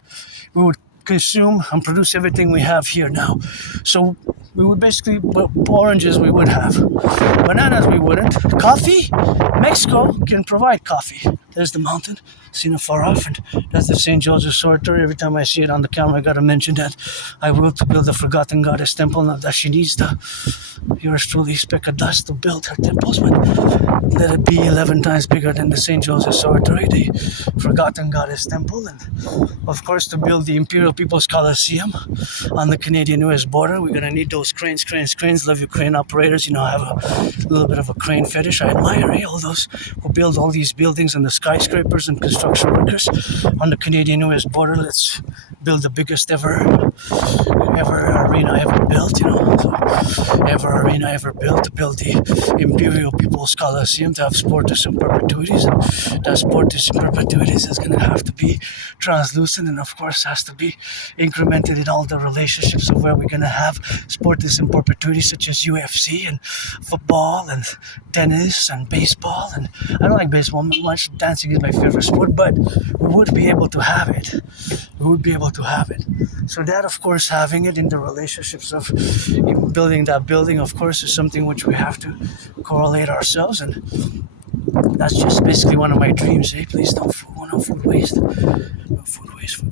We would consume and produce everything we have here now. So we would basically, oranges we would have. Bananas we wouldn't. Coffee? Mexico can provide coffee. There's the mountain, seen it far off, and that's the St. Joseph's Oratory. Every time I see it on the camera, I gotta mention that I will to build the forgotten goddess temple, not that she needs the yours truly speck of dust to build her temples, but let it be 11 times bigger than the St. Joseph's Oratory, the forgotten goddess temple, and of course to build the Imperial People's Coliseum on the Canadian-US border. We're gonna need those cranes. Love you crane operators. I have a little bit of a crane fetish. I admire all those who build all these buildings and the skyscrapers and construction workers on the Canadian-US border. Let's build the biggest ever arena ever built, arena ever built, to build the Imperial People's Coliseum, to have sportus in perpetuities, and that sportus in perpetuities is going to have to be translucent, and of course has to be incremented in all the relationships of where we're going to have sportus in perpetuities, such as UFC and football and tennis and baseball. And I don't like baseball much. Dancing is my favorite sport, but we would be able to have it. So that, of course, having it in the relationships of building that building, of course, is something which we have to correlate ourselves, and that's just basically one of my dreams. Hey, please no food waste. No food waste.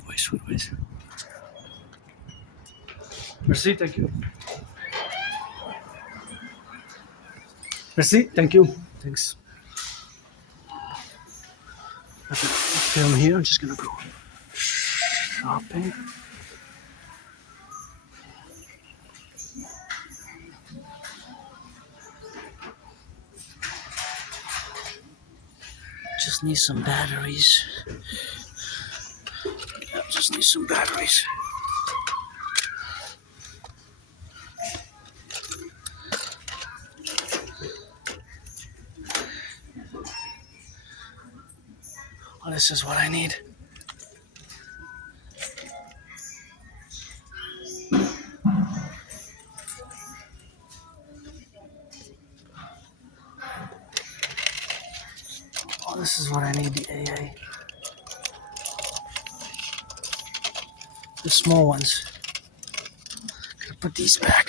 Merci, thank you. Merci, thank you. Thanks. Film here. I'm just gonna go shopping. Just need some batteries. this is what I need. Oh, this is what I need, the AA. The small ones. Gotta put these back.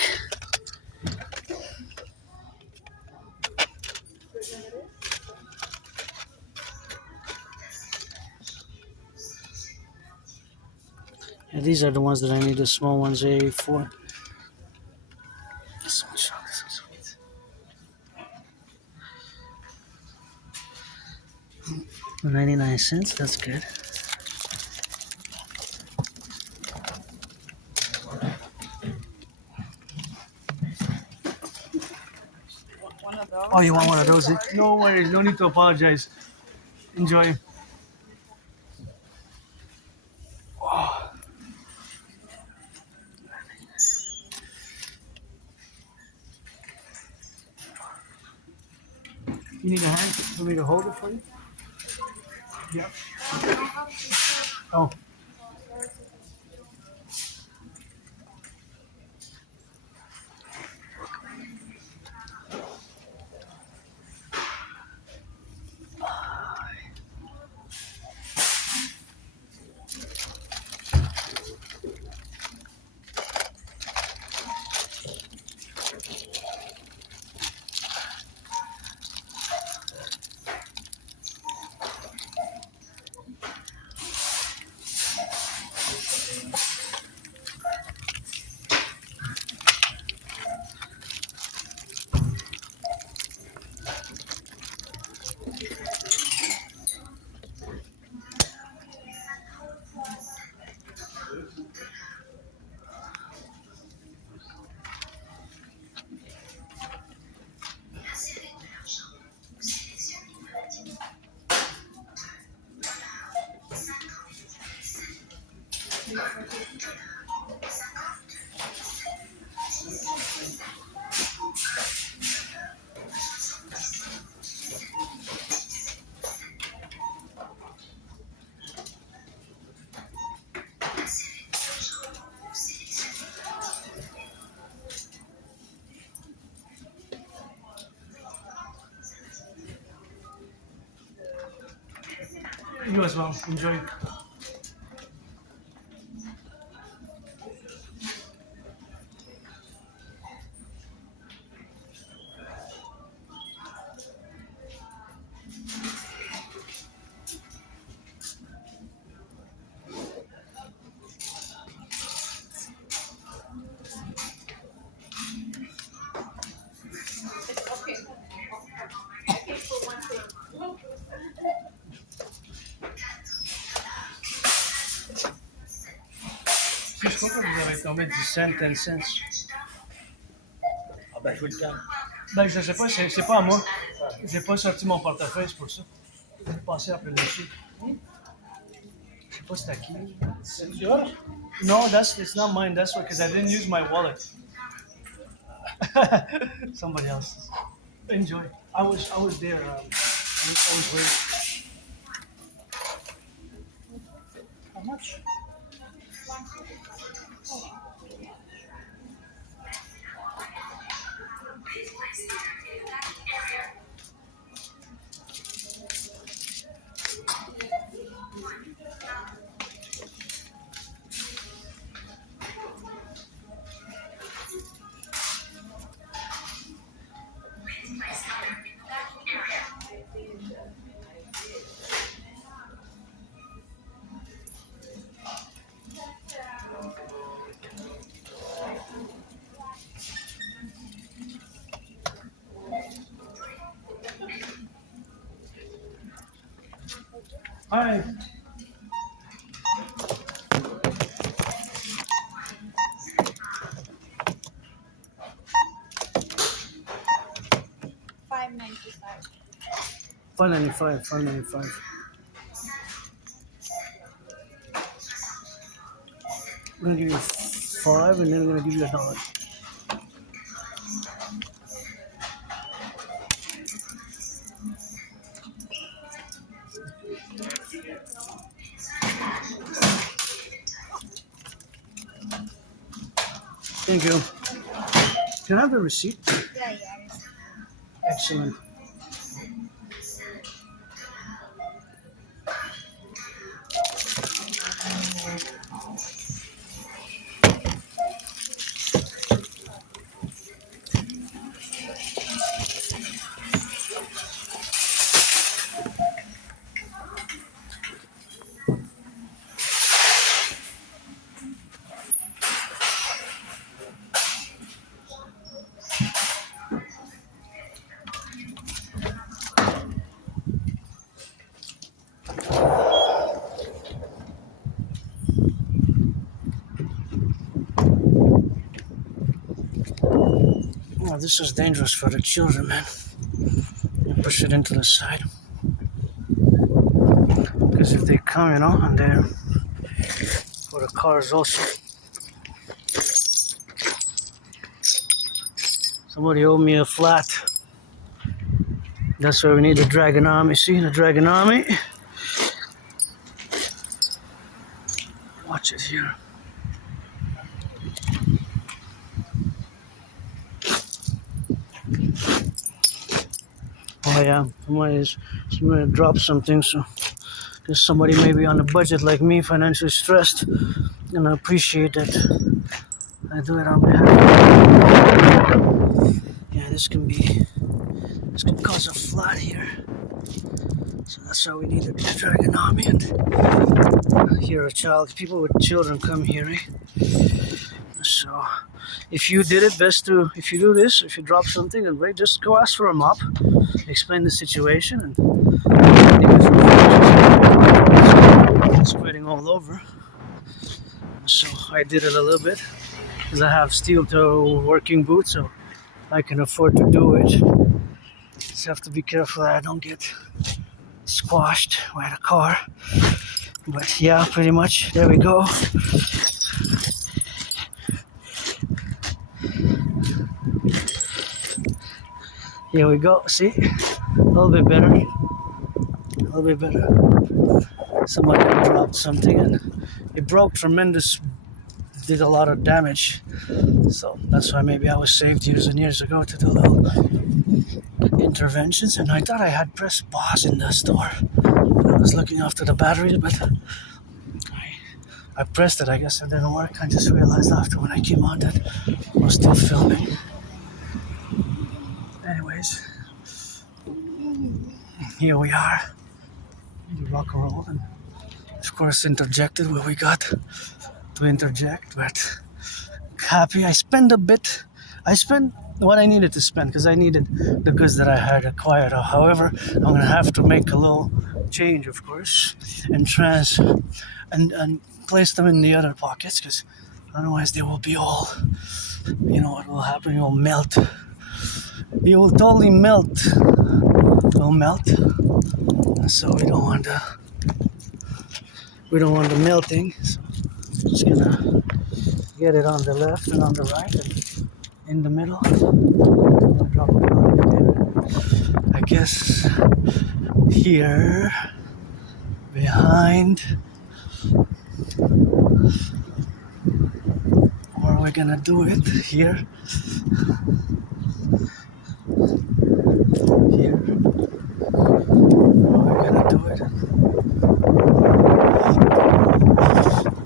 Yeah, these are the ones that I need, the small ones, A4. So much fun, this is sweet. 99 cents, that's good. Oh, you want one of those? No worries, no need to apologize. Enjoy. Oh. You need a hand for me to hold it for you? Yep. Oh. You as well. Enjoy. Je crois que vous avez tombé 10 cents, 10 cents. Ah ben, je vous le donne. Ben, je sais pas, c'est pas à moi. J'ai pas sorti mon portefeuille, c'est pour ça. Je vais passer après dessus. Je sais pas c'est à qui. C'est yours? No, it's not mine. That's why, because I didn't use my wallet. Somebody else's. Enjoy. I was there. I was waiting. How much? Hi. $5.95. $5.95. I'm gonna give you 5, and then I'm gonna give you $1. Thank you. Can I have the receipt? Yeah. Excellent. Oh, this is dangerous for the children, man. You push it into the side. Because if they come, and they're for the cars also. Somebody owed me a flat. That's why we need the Draconis. See the Draconis? Watch it here. Oh yeah, somebody dropped something, so there's somebody maybe on a budget like me, financially stressed, and I appreciate that I do it on behalf. Yeah, this can cause a flood here. So that's why we need a Draconis. And here people with children come here, eh? So if you did it, if you do this, if you drop something, then wait, just go ask for a mop, explain the situation, and it's spreading all over. So I did it a little bit because I have steel toe working boots, so I can afford to do it. Just have to be careful that I don't get squashed by the car. But yeah, pretty much. There we go. Here we go. See? A little bit better. A little bit better. Somebody dropped something and it broke did a lot of damage. So that's why maybe I was saved years and years ago to do little interventions. And I thought I had pressed pause in the store. I was looking after the batteries, but I pressed it. I guess it didn't work. I just realized after when I came on that I was still filming. Anyways, here we are. Rock&Roll, and of course interjected where we got to interject, but happy. I spent what I needed to spend because I needed the goods that I had acquired. However, I'm gonna have to make a little change, of course, and place them in the other pockets because otherwise they will be all, what will happen? It will melt. It will totally melt. It will melt. So we don't want the melting. So just gonna get it on the left and on the right and in the middle. Drop it right there. I guess here behind. Or we're gonna do it here. Here. We're gonna do it.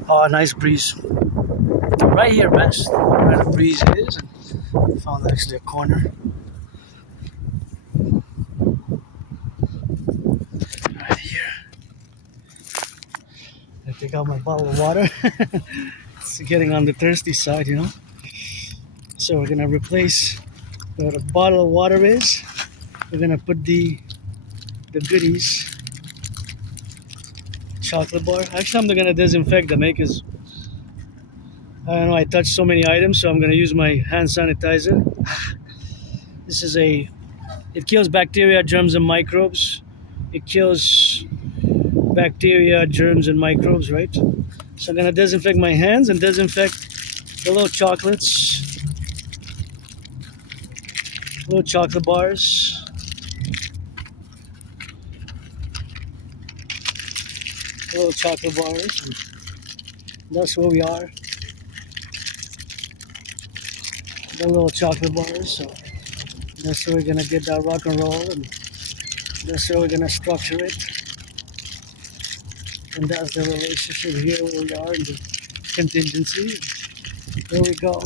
Oh, nice breeze. Right here, best. Where the breeze is. And found actually a corner. Right here. I take out my bottle of water. It's getting on the thirsty side, So we're gonna replace where the bottle of water is. We're gonna put the goodies. Chocolate bar. Actually, I'm gonna disinfect them because I don't know. I touched so many items, so I'm gonna use my hand sanitizer. It kills bacteria, germs, and microbes. It kills bacteria, germs, and microbes, right? So I'm gonna disinfect my hands and disinfect the little chocolates, little chocolate bars. Little chocolate bars. And that's where we are. the little chocolate bars. So that's how we're gonna get that rock and roll, and that's how we're gonna structure it. And that's the relationship here where we are in the contingency. There we go.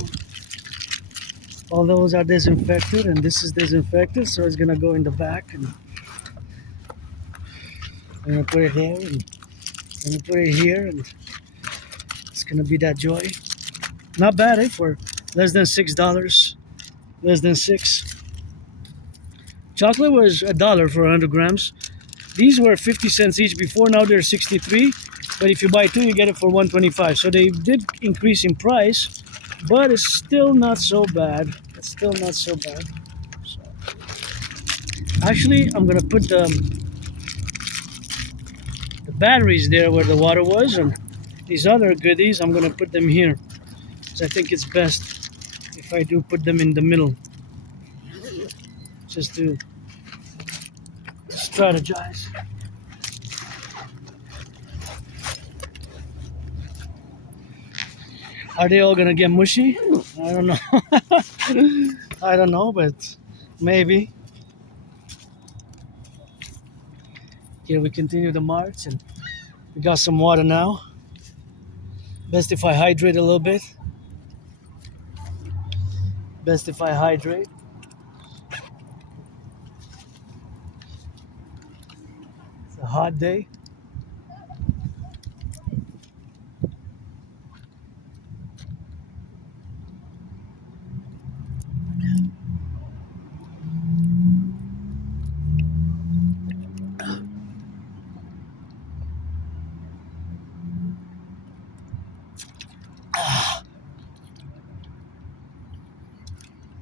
All those are disinfected, and this is disinfected, so it's gonna go in the back, and I'm gonna put it here, and I'm gonna put it here, and it's gonna be that joy. Not bad, eh? For less than $6, less than $6. Chocolate was $1 for 100 grams. These were 50 cents each before. Now they're 63. But if you buy two, you get it for 125. So they did increase in price, but it's still not so bad. It's still not so bad. So, actually, I'm gonna put the batteries there where the water was, and these other goodies, I'm gonna put them here. So I think it's best if I do put them in the middle, just to strategize. Are they all gonna get mushy? I don't know. I don't know, but maybe. Here we continue the march, and we got some water now. Best if I hydrate a little bit. Best if I hydrate. It's a hot day.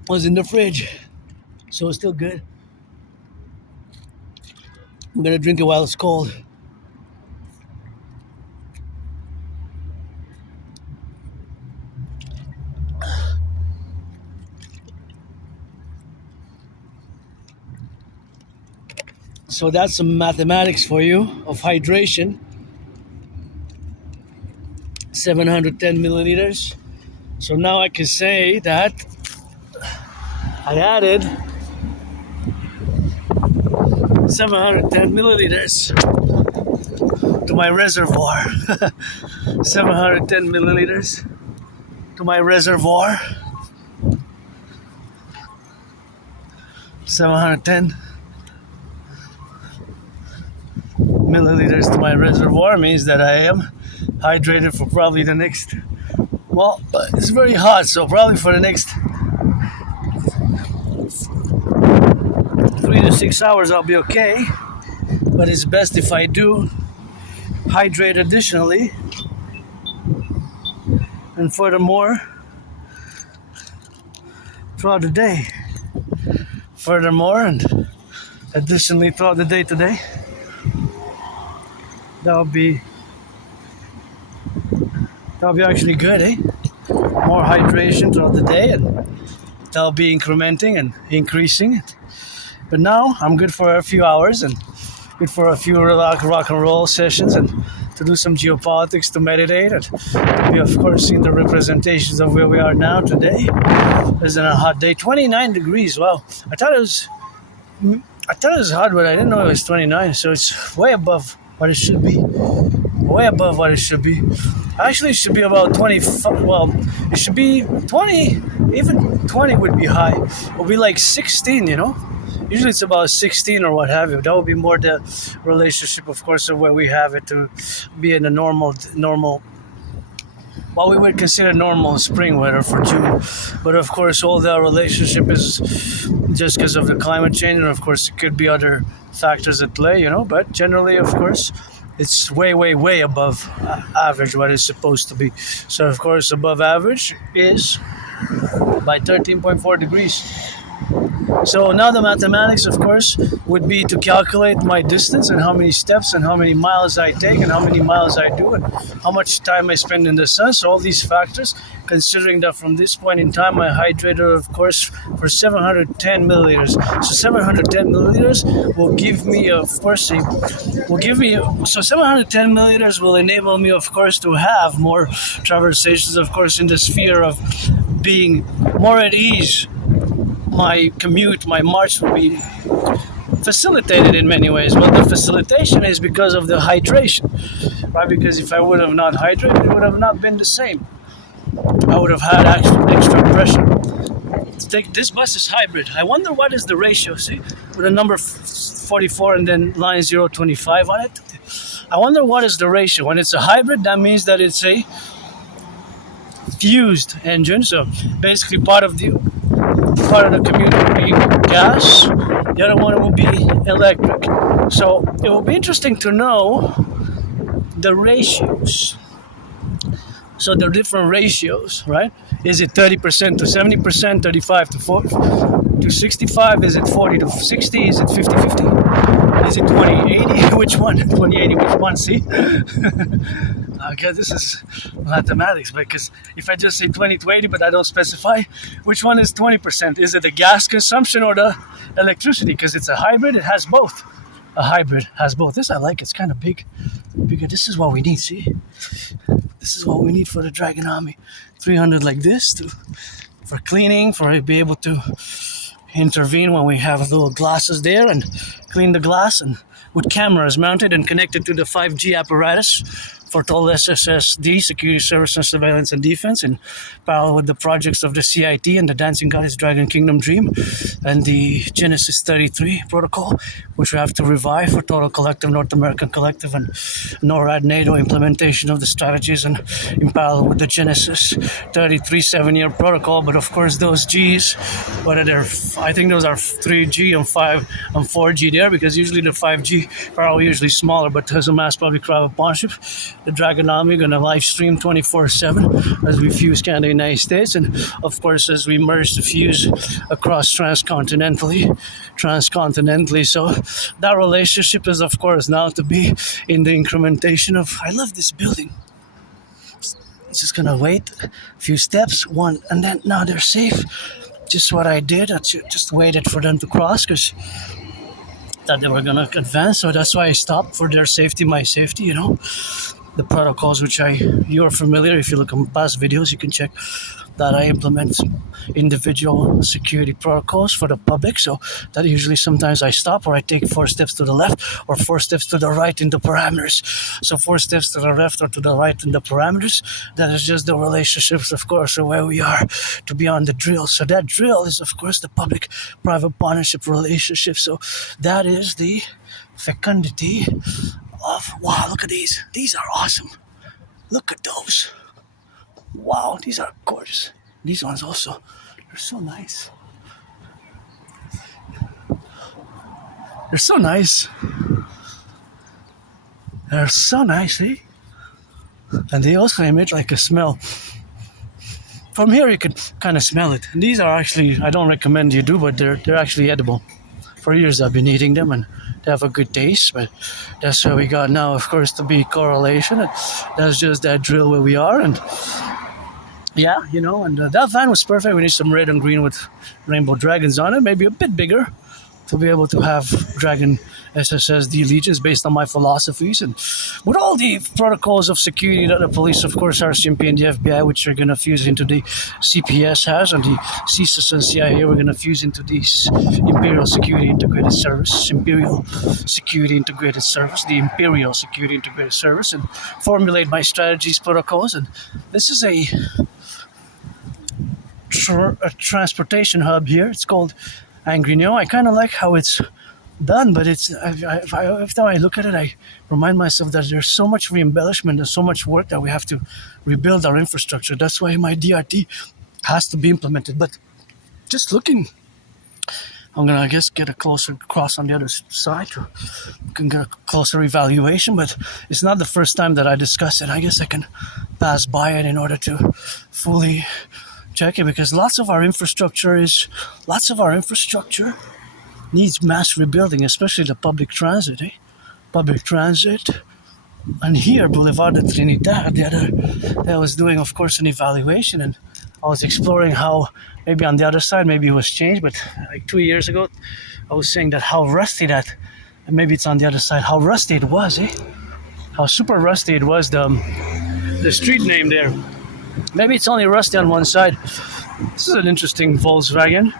Was in the fridge, so it's still good. I'm gonna drink it while it's cold. So that's some mathematics for you of hydration. 710 milliliters. So now I can say that I added 710 milliliters to my reservoir. 710 milliliters to my reservoir. 710 milliliters to my reservoir means that I am hydrated for probably the next, well, it's very hot, so probably for the next 3 to 6 hours I'll be okay. But it's best if I do hydrate additionally. And furthermore, throughout the day. Furthermore, and additionally throughout the day today. That'll be actually good, eh? More hydration throughout the day, and that'll be incrementing and increasing it. But now I'm good for a few hours and good for a few rock and roll sessions, and to do some geopolitics, to meditate, and to be, of course, seeing the representations of where we are now today. It's a hot day, 29 degrees. Wow, I thought it was hot, but I didn't know it was 29. So it's way above what it should be. Way above what it should be. Actually, it should be about 20. Well, it should be 20. Even 20 would be high. It would be like 16, you know? Usually it's about 16 or what have you. That would be more the relationship, of course, of where we have it to be in a normal, what we would consider normal spring weather for June. But of course, all that relationship is just because of the climate change, and of course, it could be other factors at play, you know. But generally, of course, it's way, way, way above average what it's supposed to be. So, of course, above average is by 13.4 degrees. So now the mathematics, of course, would be to calculate my distance and how many steps and how many miles I take and how many miles I do and how much time I spend in the sun. So all these factors, considering that from this point in time I hydrated, of course, for 710 milliliters. So 710 milliliters will give me, of course, so 710 milliliters will enable me, of course, to have more conversations, of course, in the sphere of being more at ease, my commute, my march will be facilitated in many ways. But the facilitation is because of the hydration, right? Because if I would have not hydrated, it would have not been the same. I would have had extra pressure. This bus is hybrid. I wonder what is the ratio, see? With a number 44 and then line 025 on it. I wonder what is the ratio. When it's a hybrid, that means that it's a fused engine. So basically part of the commute will be gas, the other one will be electric. So it will be interesting to know the ratios. So the different ratios, right? Is it 30% to 70%, 35 to 40, to 65? Is it 40 to 60? Is it 50-50? Is it 20-80? Which one? 20-80, which one? See? Okay, this is mathematics, because if I just say 20 to 80 but I don't specify, which one is 20%? Is it the gas consumption or the electricity? Because it's a hybrid, it has both. A hybrid has both. This I like, it's kind of big. Bigger. This is what we need, see? This is what we need for the Dragon Army. 300 like this for cleaning, for be able to intervene when we have little glasses there and clean the glass, and with cameras mounted and connected to the 5G apparatus for total SSSD, security, service, and surveillance and defense, in parallel with the projects of the CIT and the Dancing Goddess Dragon Kingdom Dream and the Genesis 33 protocol, which we have to revive for total collective, North American collective, and NORAD NATO implementation of the strategies, and in parallel with the Genesis 33 7-year protocol. But of course those Gs, whether they're, I think those are 3G and 5 and 4G there, because usually the 5G are usually smaller, but as a mass public-private partnership, the Dragon Army going to live stream 24/7 as we fuse Canada, United States, and of course as we merge the fuse across transcontinentally. So that relationship is of course now to be in the incrementation of, I love this building. It's just going to wait a few steps, one, and then now they're safe. Just what I did, I just waited for them to cross because that they were going to advance, so that's why I stopped, for their safety, my safety, you know. The protocols which you're familiar, if you look at past videos, you can check that I implement individual security protocols for the public, so that usually sometimes I stop or I take 4 steps to the left or 4 steps to the right in the parameters. So 4 steps to the left or to the right in the parameters, that is just the relationships, of course, of where we are to be on the drill. So that drill is of course the public-private partnership relationship. So that is the fecundity of, wow, look at these. These are awesome. Look at those. Wow, these are gorgeous. These ones also, they're so nice. They're so nice. They're so nice, eh? And they also emit like a smell. From here you can kind of smell it. And these are actually, I don't recommend you do, but they're actually edible. For years I've been eating them and they have a good taste, but that's where we got now, of course, to be correlation. And that's just that drill where we are. And yeah, you know, and that van was perfect. We need some red and green with rainbow dragons on it, maybe a bit bigger, to be able to have Dragon SSSD legions based on my philosophies, and with all the protocols of security that the police, of course, RCMP and the FBI, which are going to fuse into the CPS has, and the CSIS and CIA, we're going to fuse into this Imperial Security Integrated Service, Imperial Security Integrated Service, the Imperial Security Integrated Service, and formulate my strategies, protocols. And this is a transportation hub here. It's called Angry Neo. I kind of like how it's done, but it's every time I look at it, I remind myself that there's so much re-embellishment and so much work that we have to rebuild our infrastructure. That's why my DRT has to be implemented. But just looking, I'm gonna, I guess, get a closer cross on the other side, or can get a closer evaluation. But it's not the first time that I discuss it. I guess I can pass by it in order to fully check it, because lots of our infrastructure needs mass rebuilding, especially the public transit. Public transit. And here, Boulevard de Trinidad, the other, I was doing, of course, an evaluation, and I was exploring how maybe on the other side, maybe it was changed, but like 2 years ago, I was saying that how rusty that, and maybe it's on the other side, how rusty it was, how super rusty it was, the street name there. Maybe it's only rusty on one side, This is an interesting Volkswagen.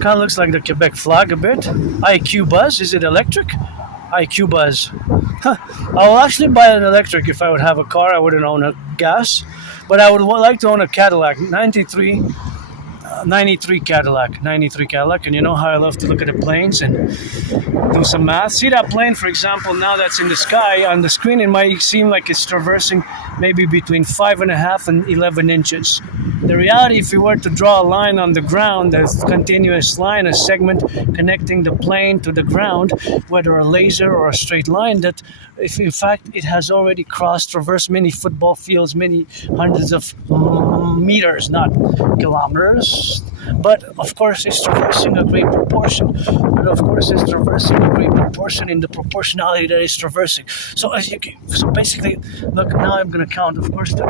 Kind of looks like the Quebec flag a bit. IQ Buzz, is it electric? IQ Buzz. Huh. I will actually buy an electric if I would have a car. I wouldn't own a gas. But I would like to own a Cadillac, 93 Cadillac, and you know how I love to look at the planes and do some math. See that plane, for example, now that's in the sky. On the screen, it might seem like it's traversing maybe between 5.5 and 11 inches. The reality, if we were to draw a line on the ground, a continuous line, a segment connecting the plane to the ground, whether a laser or a straight line, that if in fact it has already traversed many football fields, many hundreds of meters, not kilometers, but of course it's traversing a great proportion. But of course it's traversing a great proportion in the proportionality that it's traversing. So basically, look, now I'm going to count, of course, the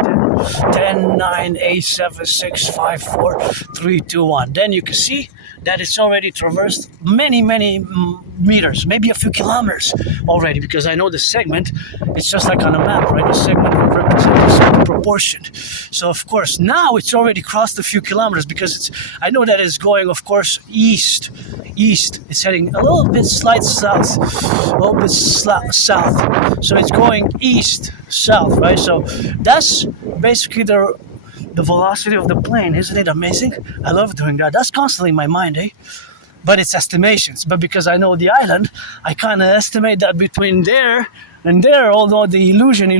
10, 9, 8, 7, 6, 5, 4, 3, 2, 1. Then you can see that it's already traversed many meters, maybe a few kilometers already, because I know the segment, it's just like on a map, right? The segment will represent a certain proportion. So of course now it's already crossed a few kilometers, because I know that it's going, of course, east. It's heading a little bit south. So it's going east, south, right? So that's basically the velocity of the plane. Isn't it amazing? I love doing that. That's constantly in my mind, eh? But it's estimations. But because I know the island, I kind of estimate that between there and there, although the illusion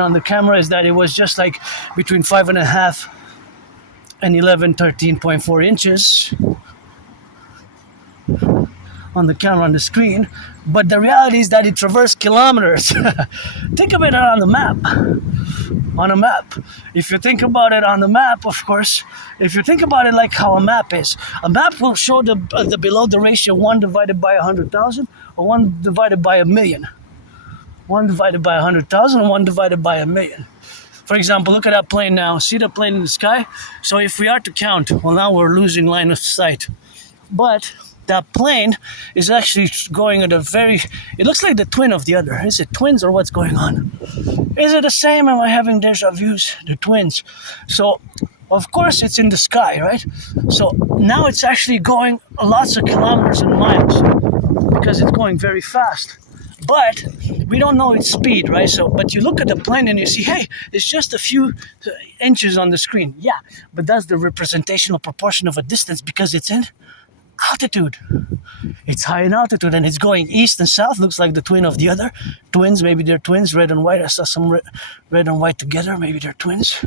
on the camera is that it was just like between 5.5 and 13.4 inches on the camera on the screen. But the reality is that it traversed kilometers. Think of it on the map. On a map. If you think about it on the map, of course, if you think about it like how a map is, a map will show the below the ratio 1 divided by 100,000 or 1 divided by a million. 1 divided by 100,000, 1 divided by a million. For example, look at that plane now. See the plane in the sky? So if we are to count, well, now we're losing line of sight. But that plane is actually going at it looks like the twin of the other. Is it twins or what's going on? Is it the same? Am I having deja vus? The twins. So, of course, it's in the sky, right? So now it's actually going lots of kilometers and miles because it's going very fast. But we don't know its speed, right? So, but you look at the plane and you see, hey, it's just a few inches on the screen. Yeah, but that's the representational proportion of a distance because it's in altitude. It's high in altitude and it's going east and south. Looks like the twin of the other. Twins, maybe they're twins, red and white. I saw some red and white together. Maybe they're twins.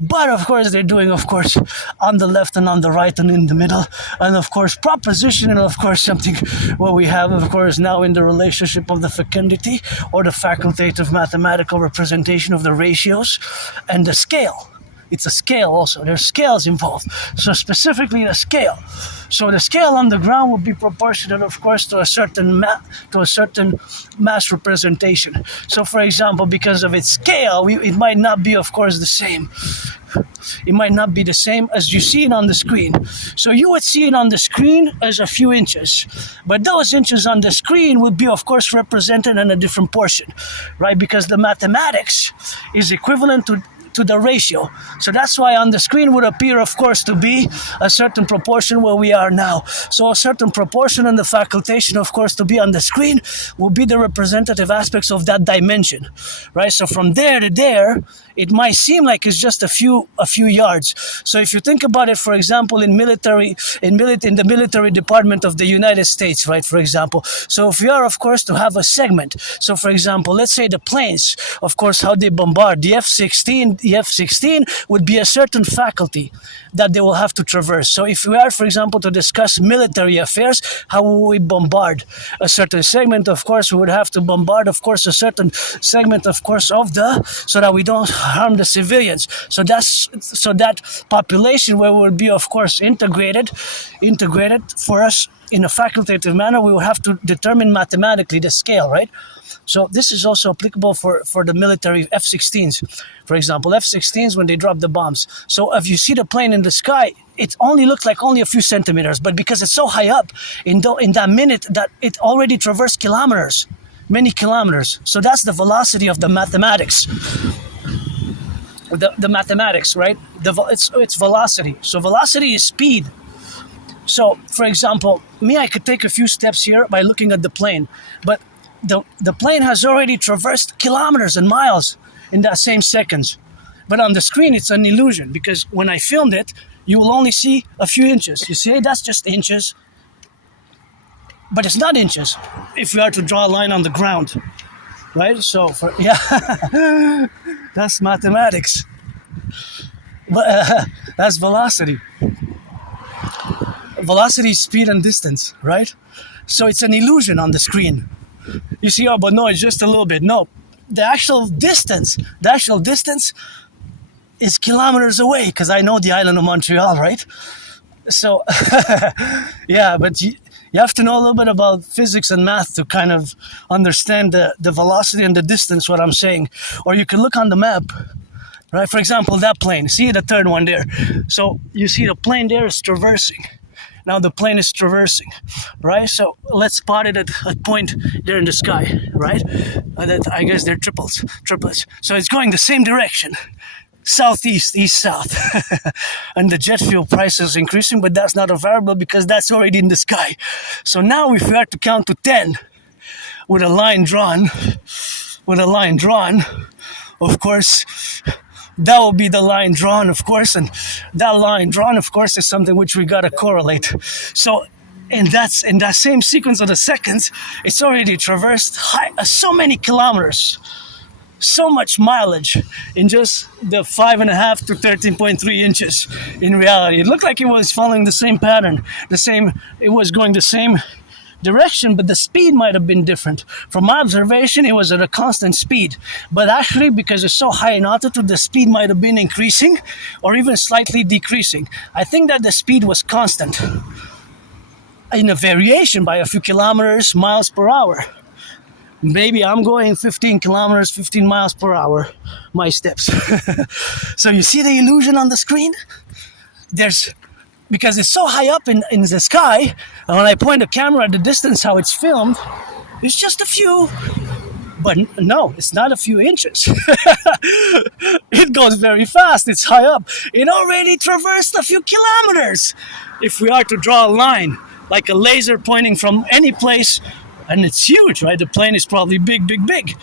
But of course they're doing, of course, on the left and on the right and in the middle. And of course proposition and of course something what we have, of course, now in the relationship of the fecundity or the facultative mathematical representation of the ratios and the scale. It's a scale also. There's scales involved. So specifically a scale. So the scale on the ground will be proportional, of course, to a certain mass representation. So, for example, because of its scale, it might not be, of course, the same. It might not be the same as you see it on the screen. So you would see it on the screen as a few inches. But those inches on the screen would be, of course, represented in a different portion, right? Because the mathematics is equivalent to the ratio. So that's why on the screen would appear, of course, to be a certain proportion where we are now. So a certain proportion and the facultation, of course, to be on the screen will be the representative aspects of that dimension, right? So from there to there, it might seem like it's just a few yards. So if you think about it, for example, in the military department of the United States, right, for example. So if we are, of course, to have a segment. So for example, let's say the planes, of course, how they bombard. The F-16 would be a certain faculty that they will have to traverse. So if we are, for example, to discuss military affairs, how will we bombard a certain segment? Of course, we would have to bombard, of course, a certain segment, of course, so that we don't harm the civilians. So that population where will be, of course, integrated for us in a facultative manner, we will have to determine mathematically the scale, right? So this is also applicable for the military F-16s. For example, F-16s when they drop the bombs. So if you see the plane in the sky, it only looks like only a few centimeters, but because it's so high up in that minute that it already traversed kilometers, many kilometers. So that's the velocity of the mathematics. the mathematics, right? It's velocity. So velocity is speed. So, for example, me, I could take a few steps here by looking at the plane, but the plane has already traversed kilometers and miles in that same seconds. But on the screen, it's an illusion because when I filmed it, you will only see a few inches. You see, that's just inches, but it's not inches if we are to draw a line on the ground, right? So, that's mathematics. But that's velocity. Velocity, speed, and distance, right? So it's an illusion on the screen. You see, oh, but no, it's just a little bit. No, the actual distance is kilometers away because I know the island of Montreal, right? So, yeah, but you have to know a little bit about physics and math to kind of understand the velocity and the distance, what I'm saying. Or you can look on the map, right? For example, that plane, see the third one there. So you see the plane there is traversing. Now the plane is traversing, right? So let's spot it at a point there in the sky, right? I guess they're triplets. So it's going the same direction, southeast, east-south. And the jet fuel price is increasing, but that's not a variable because that's already in the sky. So now if we are to count to 10 with a line drawn, of course, that will be the line drawn, of course, and that line drawn, of course, is something which we gotta correlate. So, in that same sequence of the seconds, it's already traversed so many kilometers, so much mileage in just the 5.5 to 13.3 inches. In reality, it looked like it was following the same pattern, it was going the same direction, but the speed might have been different. From my observation, it was at a constant speed, but actually because it's so high in altitude, the speed might have been increasing or even slightly decreasing. I think that the speed was constant in a variation by a few kilometers, miles per hour. Maybe I'm going 15 miles per hour, my steps. So you see the illusion on the screen? Because it's so high up in the sky, and when I point the camera at the distance how it's filmed, it's just a few, but no, it's not a few inches. It goes very fast, it's high up. It already traversed a few kilometers. If we are to draw a line, like a laser pointing from any place, and it's huge, right? The plane is probably big,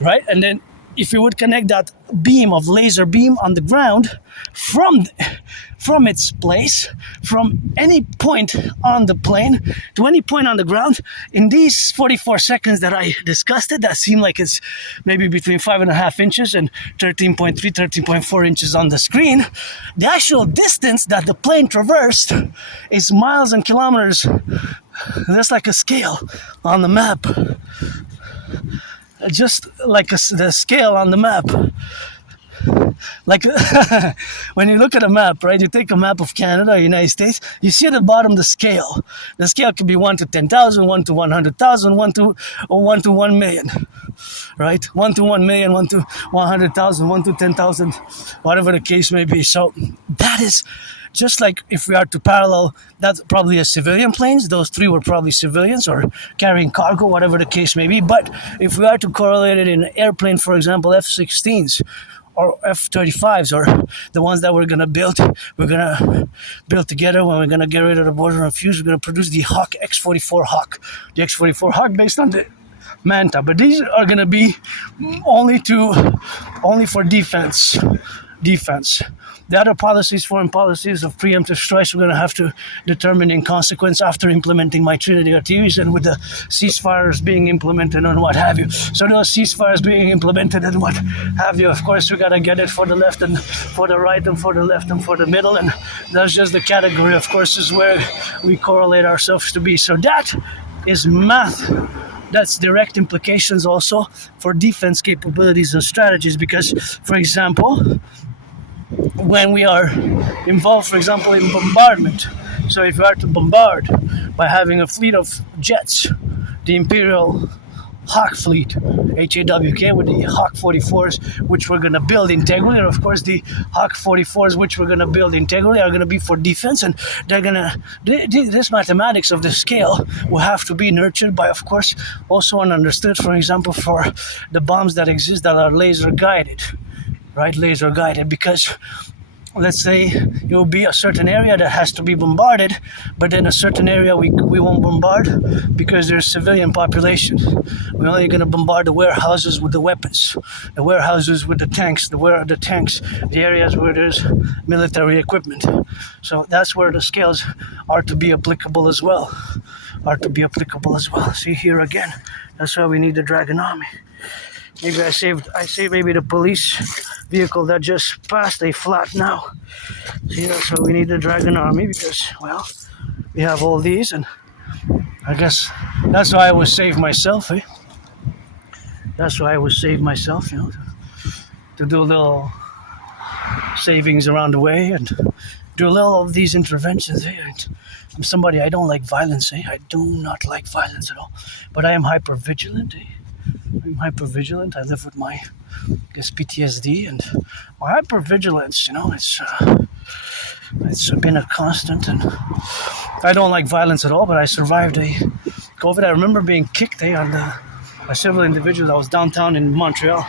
right? And then if you would connect that laser beam on the ground from its place, from any point on the plane to any point on the ground, in these 44 seconds that I discussed it, that seemed like it's maybe between 5.5 inches and 13.4 inches on the screen, the actual distance that the plane traversed is miles and kilometers. That's like a scale on the map. Just like the scale on the map. Like when you look at a map, right? You take a map of Canada or United States, you see at the bottom the scale. The scale could be 1 to 10,000, 1 to 100,000, 1 to 1 million, right? 1 to 1 million, 1 to 100,000, 1 to 10,000, whatever the case may be. So that is just like if we are to parallel, that's probably a civilian planes. Those three were probably civilians or carrying cargo, whatever the case may be. But if we are to correlate it in an airplane, for example, F-16s or F-35s or the ones that we're going to build together when we're going to get rid of the border and fuse, we're going to produce the Hawk X-44 Hawk. The X-44 Hawk based on the Manta. But these are going to be only for defense. The other policies, foreign policies of preemptive strikes, we're going to have to determine in consequence after implementing my Trinity artilleries and with the ceasefires being implemented and what have you. So those ceasefires being implemented and what have you, of course, we got to get it for the left and for the right and for the left and for the middle. And that's just the category, of course, is where we correlate ourselves to be. So that is math. That's direct implications also for defense capabilities and strategies because, for example, when we are involved, for example, in bombardment. So if we are to bombard by having a fleet of jets, the Imperial Hawk fleet, HAWK, with the Hawk 44s, which we're going to build integrally, and of course the Hawk 44s, which we're going to build integrally, are going to be for defense, and they're going to, this mathematics of the scale will have to be nurtured by, of course, also and understood, for example, for the bombs that exist that are laser guided. right? Laser guided, because let's say it will be a certain area that has to be bombarded, but then a certain area we won't bombard because there's civilian population. We're only going to bombard the warehouses with the weapons, the warehouses with the tanks, the areas where there's military equipment. So that's where the scales are to be applicable as well. See here again, that's why we need the Dragon Army. Maybe I saved maybe the police vehicle that just passed a flat now. See, that's why we need the Dragon Army, because, well, we have all these, and I guess that's why I would save myself, eh? That's why I would save myself, to do a little savings around the way and do a little of these interventions, eh? I'm somebody, I don't like violence, eh? I do not like violence at all, but I am hyper vigilant, eh? I'm hypervigilant. I live with my, I guess, PTSD, and my hypervigilance, it's been a constant, and I don't like violence at all, but I survived a COVID. I remember being kicked on by several individuals. I was downtown in Montreal.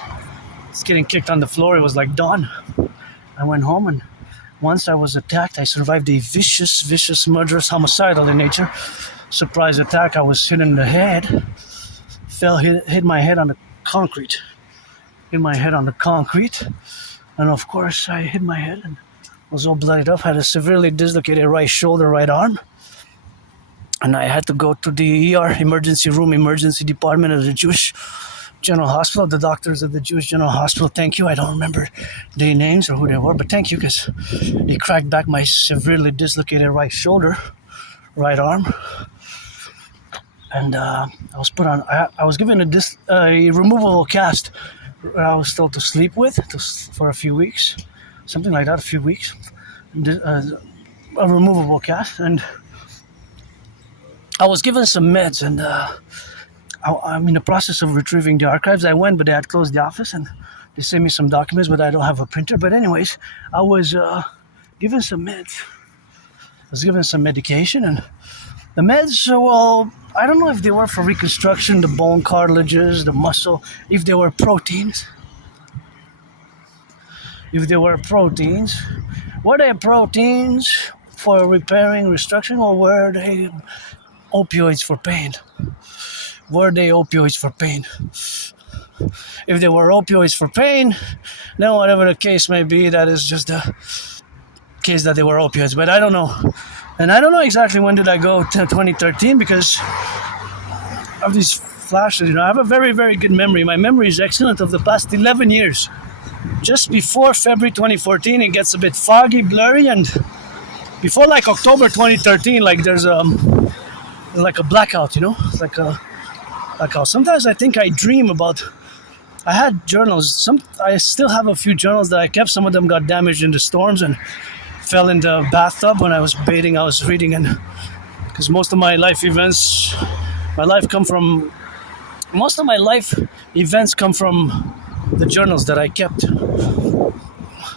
It's getting kicked on the floor. It was like dawn. I went home, and once I was attacked. I survived a vicious, murderous, homicidal in nature surprise attack. I was hit in the head. Hit my head on the concrete. And of course, I hit my head and was all bloodied up. Had a severely dislocated right shoulder, right arm. And I had to go to the ER, emergency department of the Jewish General Hospital. The doctors of the Jewish General Hospital, thank you. I don't remember their names or who they were, but thank you, because they cracked back my severely dislocated right shoulder, right arm. And I was given a removable cast. I was told to sleep with for a few weeks, something like that, a few weeks. A removable cast, and I was given some meds, and I'm in the process of retrieving the archives. I went, but they had closed the office, and they sent me some documents, but I don't have a printer. But anyways, I was given some meds. I was given some medication, and the meds, well, I don't know if they were for reconstruction, the bone cartilages, the muscle, if they were proteins. Were they proteins for repairing, restructuring, or were they opioids for pain? If they were opioids for pain, then whatever the case may be, that is just the case that they were opioids. But I don't know. And I don't know exactly when did I go to 2013, because of these flashes. I have a very, very good memory. My memory is excellent of the past 11 years. Just before February 2014, it gets a bit foggy, blurry, and before like October 2013, like there's like a blackout, like a blackout. Sometimes I think I dream about. I had journals. I still have a few journals that I kept. Some of them got damaged in the storms and fell in the bathtub when I was bathing. I was reading, and because most of my life events come from the journals that I kept.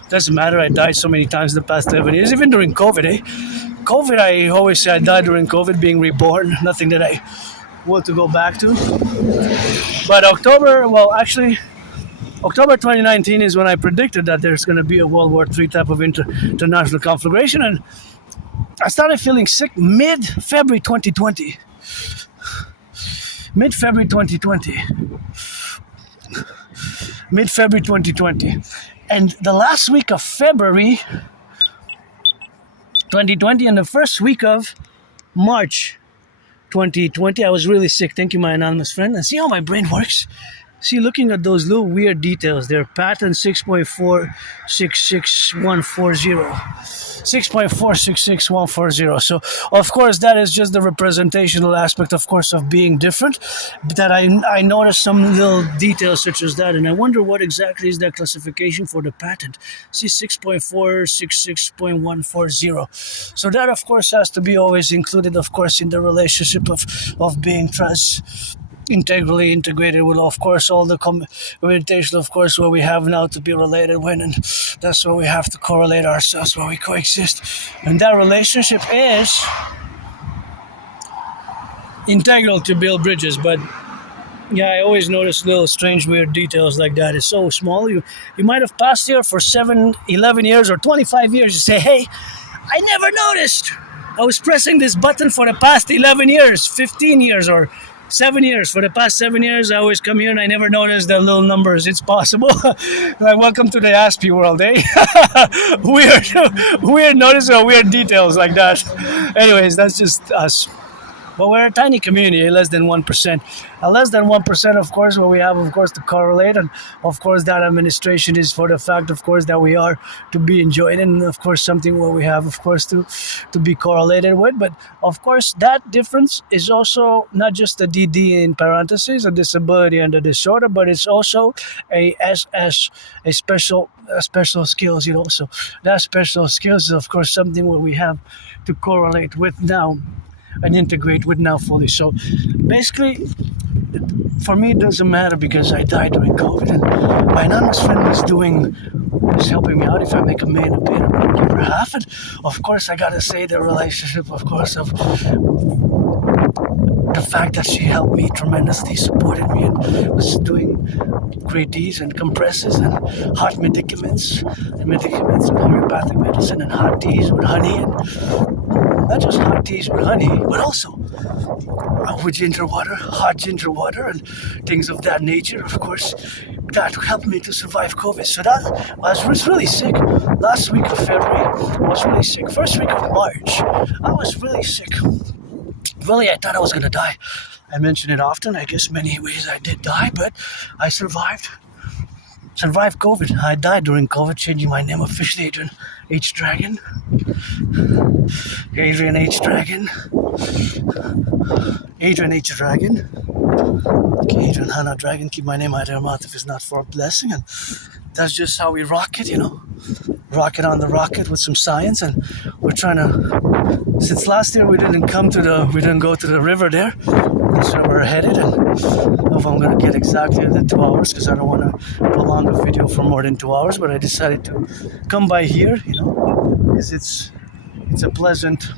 Doesn't matter, I died so many times in the past 11 years, even during COVID, COVID, I always say I died during COVID, being reborn, nothing that I want to go back to. But October 2019 is when I predicted that there's going to be a World War III type of international conflagration, and I started feeling sick mid-February 2020. And the last week of February 2020 and the first week of March 2020, I was really sick. Thank you, my anonymous friend. And see how my brain works? See, looking at those little weird details, they're patent 6.466140. So, of course, that is just the representational aspect, of course, of being different. That I noticed some little details such as that, and I wonder what exactly is that classification for the patent. See, 6.466.140. So that, of course, has to be always included, of course, in the relationship of being integrally integrated with, of course, all the communication, of course, what we have now to be related with, and that's where we have to correlate ourselves, where we coexist. And that relationship is integral to build bridges, but Yeah, I always notice little strange, weird details like that. It's so small. You might have passed here for 7, 11 years or 25 years. You say, hey, I never noticed. I was pressing this button for the past 11 years, 15 years, or 7 years. For the past 7 years, I always come here and I never notice the little numbers. It's possible. Like, welcome to the Aspie world, eh? Weird notice or weird details like that. Anyways, that's just us. But we're a tiny community, less than 1%. Less than 1%, of course, what we have, of course, to correlate. And, of course, that administration is for the fact, of course, that we are to be enjoyed. And, of course, something what we have, of course, to be correlated with. But, of course, that difference is also not just a DD in parentheses, a disability and a disorder, but it's also a SS, a special skills, So that special skills is, of course, something what we have to correlate with now and integrate with now fully. So basically, for me, it doesn't matter because I died during COVID, and my anonymous friend is helping me out. If I make a man a bit, I'm going to give her half. And of course, I got to say the relationship, of course, of the fact that she helped me tremendously, supported me, and was doing great deeds and compresses and hot medicaments and homeopathic medicine and hot teas with honey, and not just hot teas with honey, but also with ginger water, hot ginger water, and things of that nature. Of course, that helped me to survive COVID. So that I was really sick. Last week of February, I was really sick. First week of March, I was really sick. Really, I thought I was gonna die. I mention it often. I guess many ways I did die, but I survived. Survived COVID. I died during COVID, changing my name officially, Adrian H. Dragon. Adrian H. Dragon. Adrian H. Dragon. Okay, Adrian Hannah Dragon. Keep my name out of your mouth if it's not for a blessing. And that's just how we rock it, Rocket on the rocket with some science, and we're trying to. Since last year we didn't go to the river there. That's where we're headed, and I don't know if I'm gonna get exactly the 2 hours because I don't want to prolong the video for more than 2 hours. But I decided to come by here, because it's a pleasant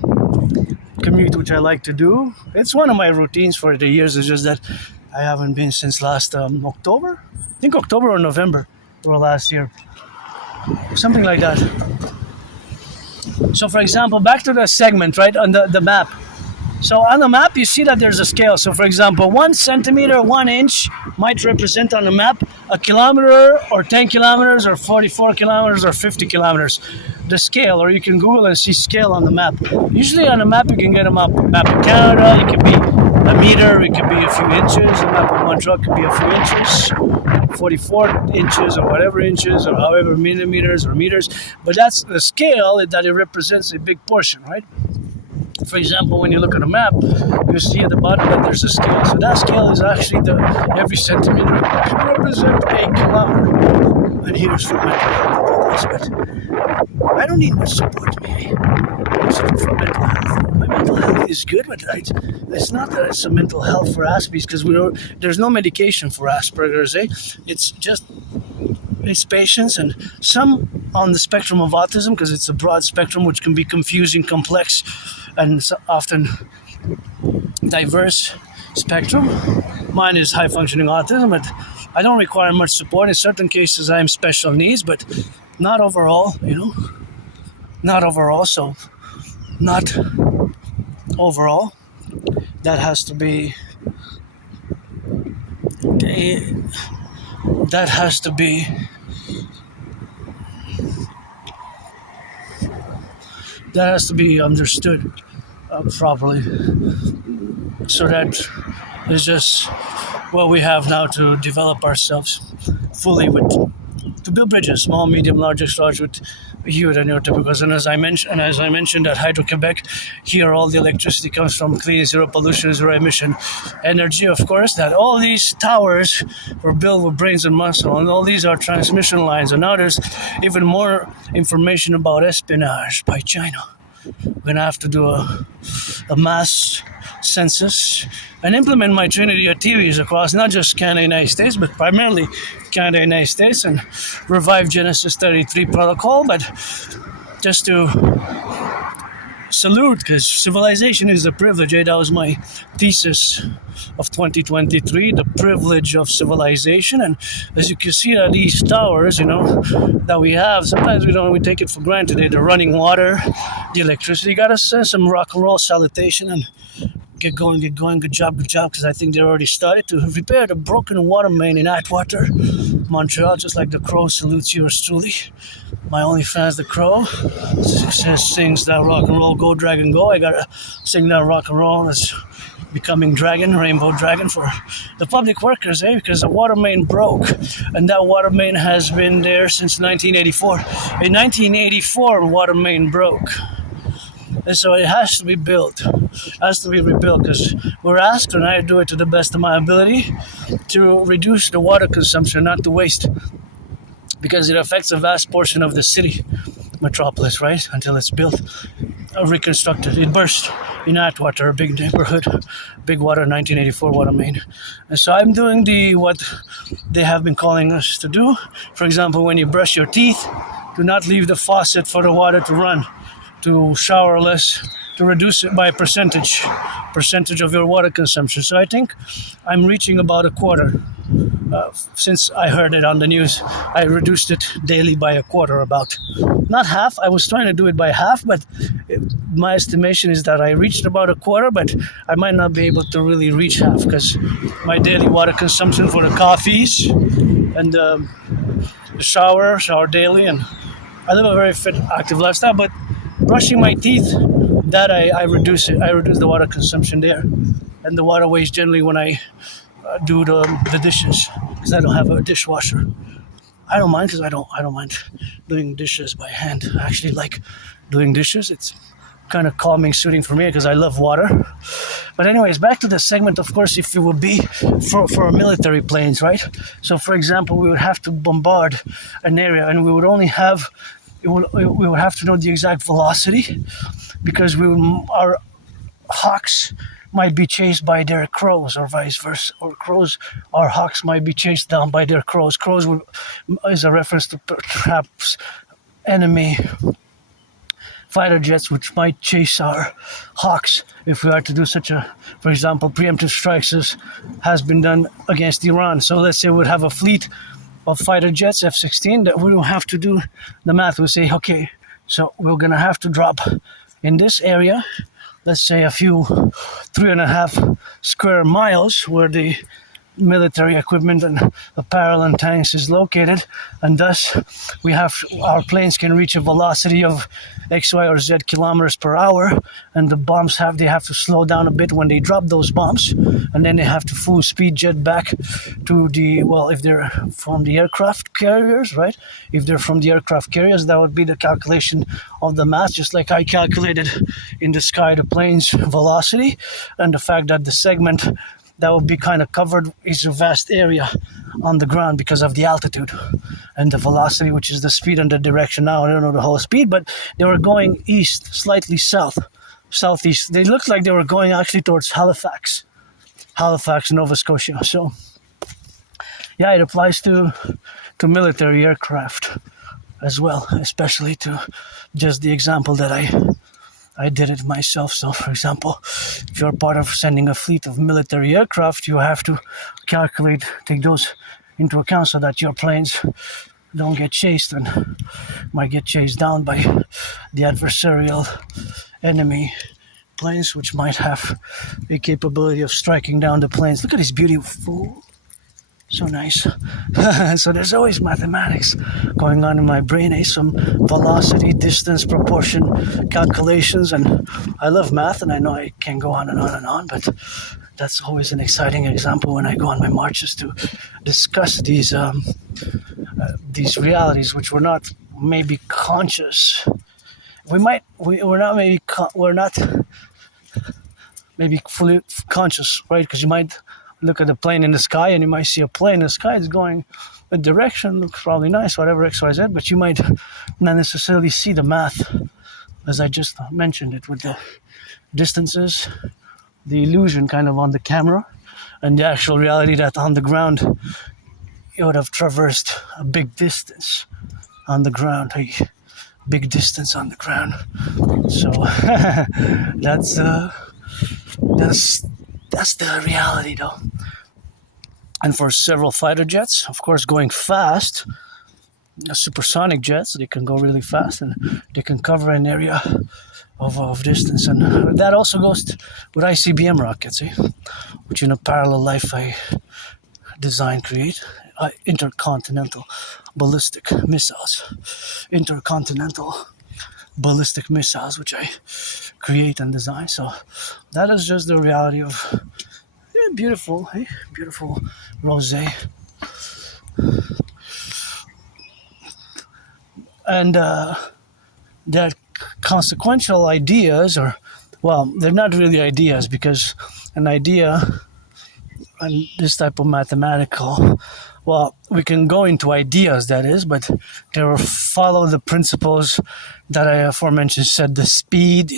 commute which I like to do. It's one of my routines for the years. It's just that I haven't been since last October. I think October or November or last year, something like that. So, for example, back to the segment, right, on the map. So on the map, you see that there's a scale. So, for example, 1 centimeter, 1 inch might represent on the map a kilometer or 10 kilometers or 44 kilometers or 50 kilometers. The scale, or you can Google and see scale on the map. Usually on the map, you can get a map of Canada. It could be a meter, it could be a few inches. A map of Montreal could be a few inches, 44 inches or whatever inches or however millimeters or meters. But that's the scale that it represents a big portion, right? For example, when you look at a map, you see at the bottom that there's a scale. So that scale is actually every centimeter can represent a kilometer. And here's for mental health. But I don't need much support, maybe. For mental health. My mental health is good, but it's not that it's a mental health for Aspies, because there's no medication for Asperger's, It's just it's patients, and some on the spectrum of autism, because it's a broad spectrum which can be confusing, complex, and often diverse spectrum. Mine is high functioning autism, but I don't require much support. In certain cases I am special needs, but not overall, not overall. So not overall. That has to be understood properly. So that is just what we have now to develop ourselves fully to build bridges, small, medium, large, extra large, with you and your typicals. And as I mentioned at Hydro-Quebec, here all the electricity comes from clean, zero pollution, zero emission energy, of course, that all these towers were built with brains and muscle, and all these are transmission lines. And now there's even more information about espionage by China. We're going to have to do a mass census and implement my Trinity of theories across not just Canada and United States, but primarily Canada and United States, and revive Genesis 33 protocol, but just to salute, because civilization is a privilege. Eh? That was my thesis of 2023, the privilege of civilization. And as you can see, that these towers, that we have, sometimes we take it for granted. The running water, the electricity. Gotta send some rock and roll salutation and get going. Good job, because I think they already started to repair the broken water main in Atwater, Montreal, just like the Crow salutes yours truly. My only fans, the Crow, sings that rock and roll, go dragon go. I gotta sing that rock and roll as becoming dragon, rainbow dragon for the public workers, because the water main broke, and that water main has been there since 1984. In 1984, water main broke. And so it has to be built, has to be rebuilt, because we're asked, and I do it to the best of my ability, to reduce the water consumption, not to waste, because it affects a vast portion of the city metropolis, right? Until it's built, reconstructed. It burst in Atwater, a big neighborhood, big water, 1984 water main. And so I'm doing what they have been calling us to do. For example, when you brush your teeth, do not leave the faucet for the water to run, to shower less, to reduce it by percentage of your water consumption. So I think I'm reaching about a quarter. Since I heard it on the news, I reduced it daily by a quarter, about. Not half, I was trying to do it by half, but my estimation is that I reached about a quarter, but I might not be able to really reach half, because my daily water consumption for the coffees and the shower daily, and I live a very fit, active lifestyle, but brushing my teeth, that I reduce it. I reduce the water consumption there, and the water waste generally when I do the dishes, because I don't have a dishwasher. I don't mind, because I don't mind doing dishes by hand. I actually like doing dishes. It's kind of calming, soothing for me, because I love water. But anyways, back to the segment. Of course, if it would be for military planes, right? So for example, we would have to bombard an area, and we would only have we would have to know the exact velocity, because our hawks might be chased by their crows, or vice versa, or our hawks might be chased down by their crows. Crows is a reference to perhaps enemy fighter jets, which might chase our hawks if we are to do for example, preemptive strikes has been done against Iran. So let's say we'd have a fleet of fighter jets, F-16, that we don't have to do the math. We'll say, okay, so we're going to have to drop in this area, let's say a few 3.5 square miles, where the military equipment and apparel and tanks is located, and thus our planes can reach a velocity of X, Y, or Z kilometers per hour, and the bombs they have to slow down a bit when they drop those bombs, and then they have to full speed jet back to if they're from the aircraft carriers, right? If they're from the aircraft carriers, that would be the calculation of the math, just like I calculated in the sky the plane's velocity, and the fact that the segment that would be kind of covered is a vast area on the ground because of the altitude and the velocity, which is the speed and the direction. Now I don't know the whole speed, but they were going east, slightly southeast. They looked like they were going actually towards Halifax, Nova Scotia. So yeah, it applies to military aircraft as well, especially to just the example that I did it myself. So, for example, if you're part of sending a fleet of military aircraft, you have to take those into account so that your planes don't get chased and might get chased down by the adversarial enemy planes, which might have the capability of striking down the planes. Look at this beautiful. So nice. So there's always mathematics going on in my brain, some velocity, distance, proportion calculations, and I love math, and I know I can go on and on and on, but that's always an exciting example when I go on my marches to discuss these realities which we're not maybe conscious. We're not maybe fully conscious, right? Because you might look at the plane in the sky, and you might see a plane in the sky is going a direction, looks probably nice, whatever, X, Y, Z, but you might not necessarily see the math, as I just mentioned it, with the distances, the illusion kind of on the camera, and the actual reality that on the ground, you would have traversed a big distance on the ground. big distance on the ground. So that's that's the reality, though. And for several fighter jets, of course, going fast, supersonic jets, they can go really fast and they can cover an area of distance. And that also goes with ICBM rockets, which in a parallel life I design, create intercontinental ballistic missiles. Intercontinental ballistic missiles, which I create and design. So that is just the reality of beautiful rosé. And that consequential ideas, or, well, they're not really ideas, because an idea and this type of mathematical, well, we can go into ideas, that is, but they will follow the principles that I aforementioned said. The speed,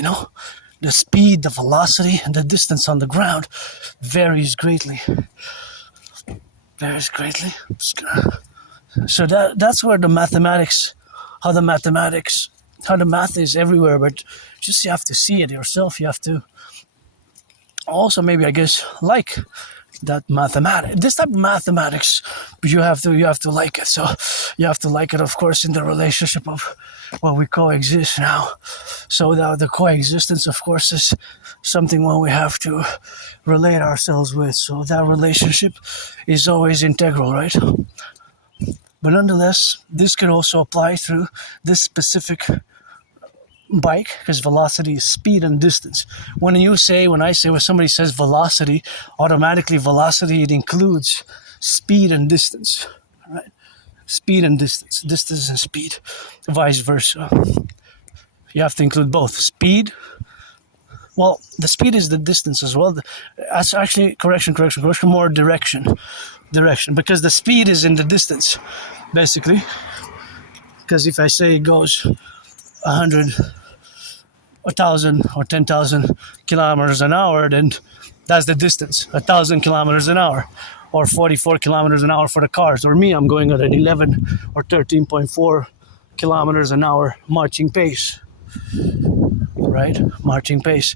the speed, the velocity, and the distance on the ground varies greatly. So that's where the mathematics, how the math is everywhere, but just you have to see it yourself. You have to also, maybe, I guess, like that this type of mathematics, but you have to like it. So you have to like it, of course, in the relationship of what we coexist now. So the coexistence, of course, is something when we have to relate ourselves with. So that relationship is always integral, right? But nonetheless, this could also apply through this specific bike, because velocity is speed and distance. When somebody says velocity, automatically velocity, it includes speed and distance, right? Speed and distance and speed, vice versa. You have to include both speed. Well, the speed is the distance as well. That's actually correction. More direction, because the speed is in the distance, basically. Because if I say it goes 100, 1,000, or 10,000 kilometers an hour, then that's the distance, 1,000 kilometers an hour, or 44 kilometers an hour for the cars. Or me, I'm going at an 11 or 13.4 kilometers an hour marching pace, right? Marching pace.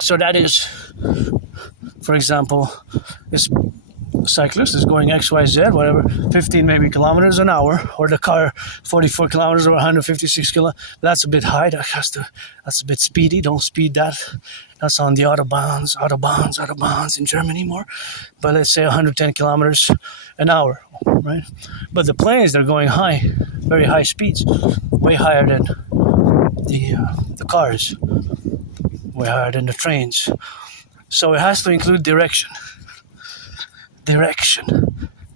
So that is, for example, this cyclist is going XYZ, whatever, 15 maybe kilometers an hour, or the car 44 kilometers or 156 kilometers. That's a bit high. That's a bit speedy. Don't speed that. That's on the autobahns in Germany more. But let's say 110 kilometers an hour, right? But the planes, they're going high, very high speeds, way higher than the cars, way higher than the trains. So it has to include direction.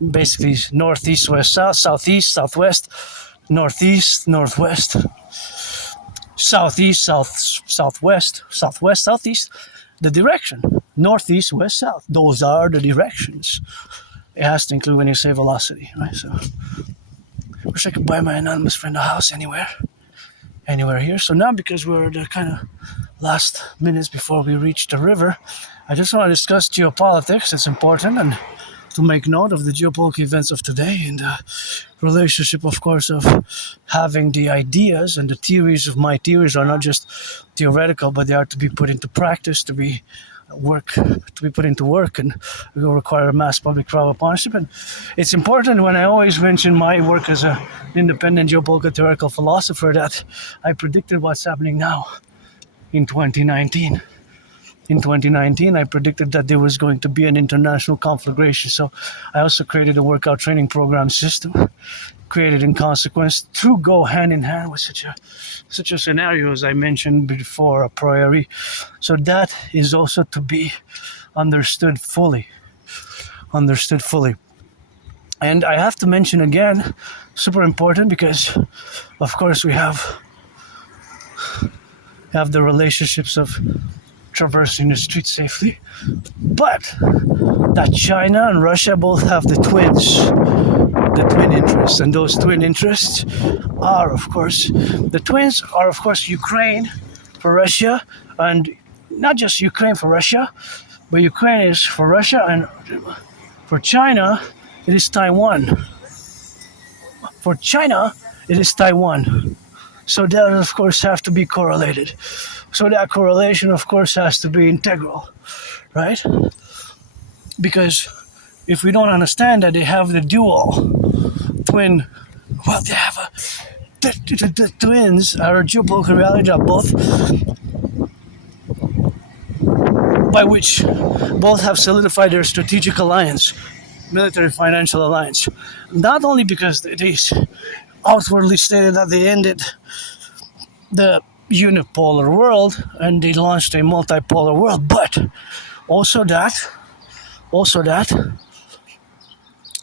Basically, northeast, west, south, southeast, southwest, northeast, northwest, southeast, southwest, southeast. The direction, northeast, west, south. Those are the directions. It has to include when you say velocity, right? So, wish I could buy my anonymous friend a house anywhere here. So now, because we're the kind of last minutes before we reach the river, I just want to discuss geopolitics. It's important, and to make note of the geopolitical events of today, and the relationship, of course, of having the ideas and the theories of my theories are not just theoretical, but they are to be put into practice, to be put into work, and will require a mass public trial of ownership. And it's important when I always mention my work as an independent geopolitical theoretical philosopher that I predicted what's happening now in 2019. In 2019, I predicted that there was going to be an international conflagration. So I also created a workout training program system, created in consequence to go hand in hand with such a scenario as I mentioned before, a priori. So that is also to be understood fully. And I have to mention again, super important, because of course we have the relationships of traversing the street safely, but that China and Russia both have the twin interests, and those twin interests are, of course, Ukraine for Russia, and not just Ukraine for Russia, but Ukraine is for Russia, and for China, it is Taiwan. For China, it is Taiwan. So that, of course, have to be correlated. So that correlation, of course, has to be integral, right? Because if we don't understand that they have the dual twin, well, they have the twins are a geopolitical reality that both, by which both have solidified their strategic alliance, military financial alliance. Not only because they outwardly stated that they ended the unipolar world and they launched a multipolar world, but also that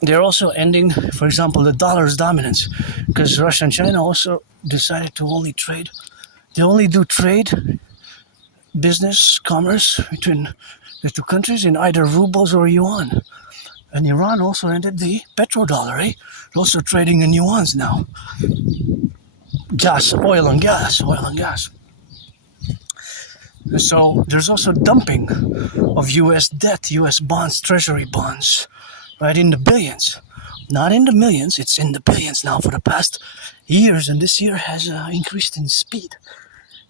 they're also ending, for example, the dollar's dominance, because Russia and China also decided to only trade. They only do trade, business, commerce between the two countries in either rubles or yuan. And Iran also ended the petrodollar, eh? They're also trading in yuans now. Gas, oil and gas. So there's also dumping of US debt, US bonds, treasury bonds, right, in the billions. Not in the millions, it's in the billions now for the past years, and this year has increased in speed.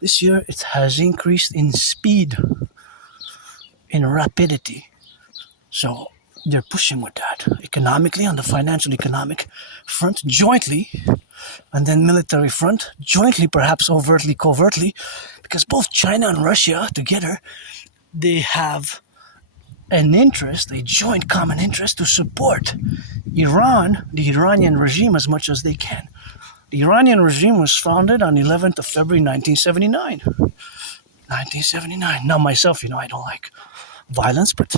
This year it has increased in speed, in rapidity. So they're pushing with that economically, on the financial economic front, jointly, and then military front, jointly, perhaps overtly, covertly, because both China and Russia together, they have an interest, a joint common interest to support Iran, the Iranian regime, as much as they can. The Iranian regime was founded on 11th of February 1979. 1979. Now myself, I don't like violence, but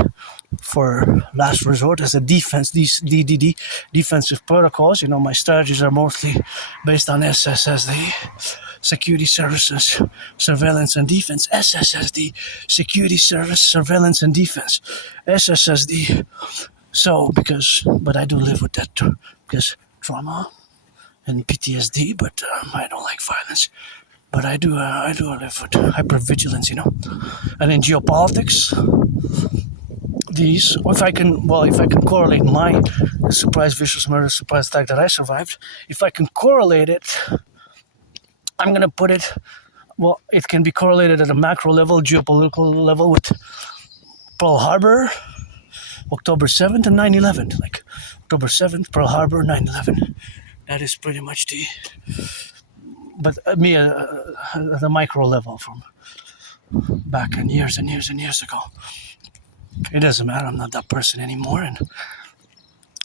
for last resort as a defense, these DDD, defensive protocols, my strategies are mostly based on SSSD, security services, surveillance and defense, SSSD, security service, surveillance and defense, SSSD. So, but I do live with that too, because trauma and PTSD, but I don't like violence. But I do live with hypervigilance, And in geopolitics, if I can correlate my surprise vicious murder, surprise attack that I survived, if I can correlate it, I'm going to put it, it can be correlated at a macro level, geopolitical level with Pearl Harbor, October 7th and 9/11. Like October 7th, Pearl Harbor, 9/11. That is pretty much but me at the micro level from back in years and years and years ago. It doesn't matter, I'm not that person anymore, and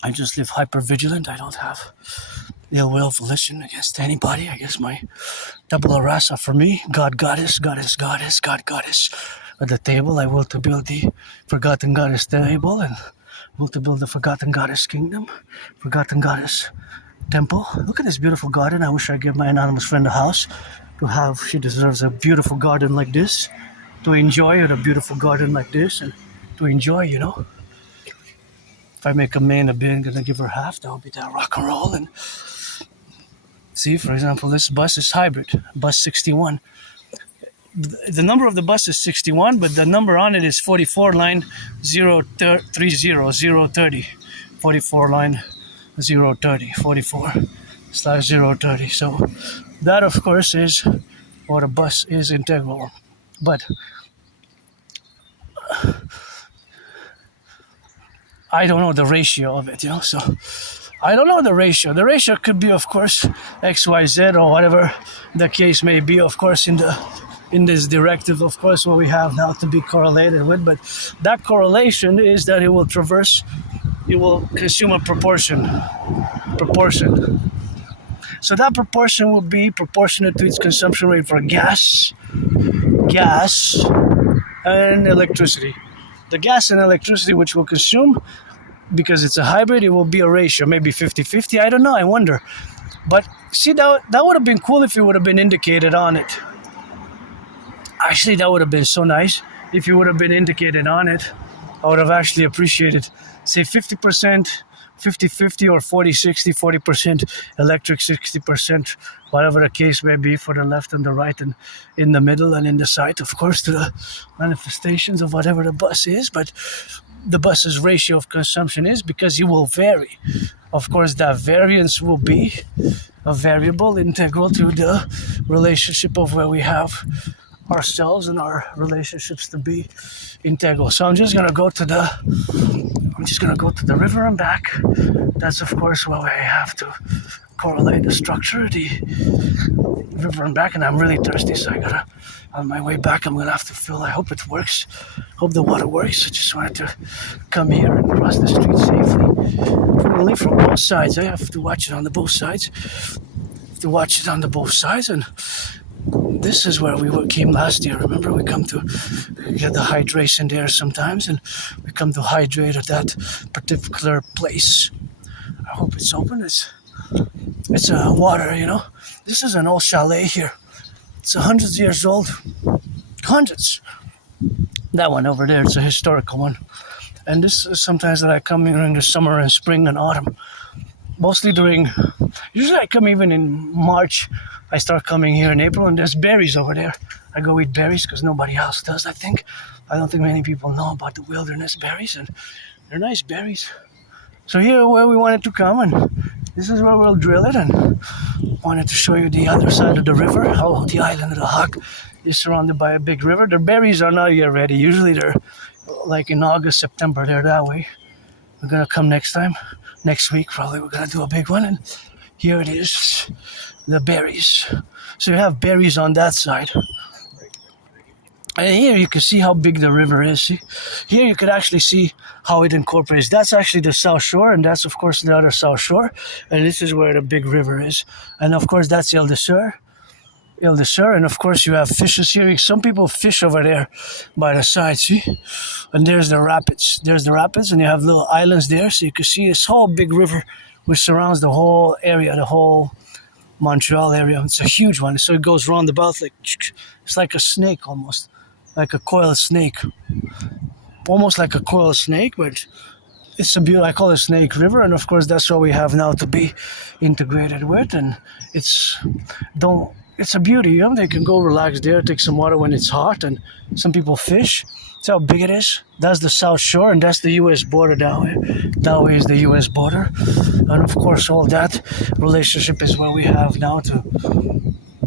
I just live hyper vigilant. I don't have ill will volition against anybody. I guess my tabula rasa for me, God goddess, God goddess. At the table, I will to build the forgotten goddess table, and will to build the forgotten goddess kingdom, forgotten goddess temple. Look at this beautiful garden. I wish I gave my anonymous friend a house to have. She deserves a beautiful garden like this, to enjoy a beautiful garden like this, and to enjoy, If I make a main a bin, gonna give her half, that'll be that rock and roll. And see, for example, this bus is hybrid, bus 61. The number of the bus is 61, but the number on it is 44 line 030. 44 line 030, 44/030. So that, of course, is what a bus is integral. But I don't know the ratio of it, So I don't know the ratio. The ratio could be, of course, X, Y, Z, or whatever the case may be, of course, in this directive, of course, what we have now to be correlated with. But that correlation is that it will consume a proportion. So that proportion will be proportionate to its consumption rate for gas, and electricity. The gas and electricity which will consume, because it's a hybrid, it will be a ratio, maybe 50-50, I don't know, I wonder. But see, that would have been cool if it would have been indicated on it. Actually, that would have been so nice if it would have been indicated on it. I would have actually appreciated, say, 50%, 50-50, or 40-60, 40% electric, 60%, whatever the case may be, for the left and the right, and in the middle and in the side, of course, to the manifestations of whatever the bus is. But the bus's ratio of consumption is, because it will vary. Of course, that variance will be a variable integral to the relationship of where we have ourselves and our relationships to be integral. So I'm just gonna go to the river and back. That's of course where I have to correlate the structure, the river and back, and I'm really thirsty, so I gotta, on my way back, I'm gonna have to fill. I hope it works. Hope the water works. I just wanted to come here and cross the street safely. Only from both sides. I have to watch it on the both sides. And this is where we came last year. Remember, we come to get the hydration there sometimes, and we come to hydrate at that particular place. I hope it's open. It's water, you know. This is an old chalet here. It's 100 years old. Hundreds. That one over there, it's a historical one. And this is sometimes that I come during the summer and spring and autumn. Mostly usually I come even in March. I start coming here in April, and there's berries over there. I go eat berries because nobody else does, I think. I don't think many people know about the wilderness berries, and they're nice berries. So here where we wanted to come, and this is where we'll drill it, and wanted to show you the other side of the river, how the island of the Hawk is surrounded by a big river. The berries are not yet ready. Usually they're like in August, September, they're that way. We're gonna come next week probably. We're gonna do a big one, and here it is, the berries. So you have berries on that side. And here you can see how big the river is. See? Here you could actually see how it incorporates. That's actually the south shore, and that's of course the other south shore. And this is where the big river is. And of course that's the soeur. And of course you have fishes here. Some people fish over there by the side, see? And there's the rapids. And you have little islands there, so you can see this whole big river which surrounds the whole area, the whole Montreal area. It's a huge one, so it goes roundabout like, it's like a snake almost. Like a coiled snake. Almost like a coiled snake, but it's I call it Snake River, and of course that's what we have now to be integrated with, and it's a beauty, you know. They can go relax there, take some water when it's hot, and some people fish. See how big it is? That's the South Shore, and that's the U.S. border down here. That way is the U.S. border, and of course all that relationship is what we have now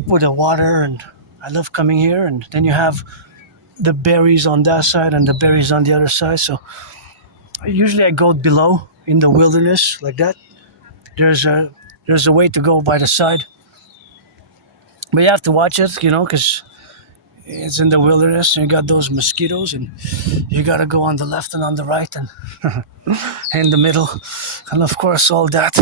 with the water, and I love coming here, and then you have the berries on that side and the berries on the other side. So usually I go below in the wilderness like that. There's a way to go by the side, but you have to watch it, you know, because it's in the wilderness and you got those mosquitoes, and you got to go on the left and on the right and in the middle. And of course all that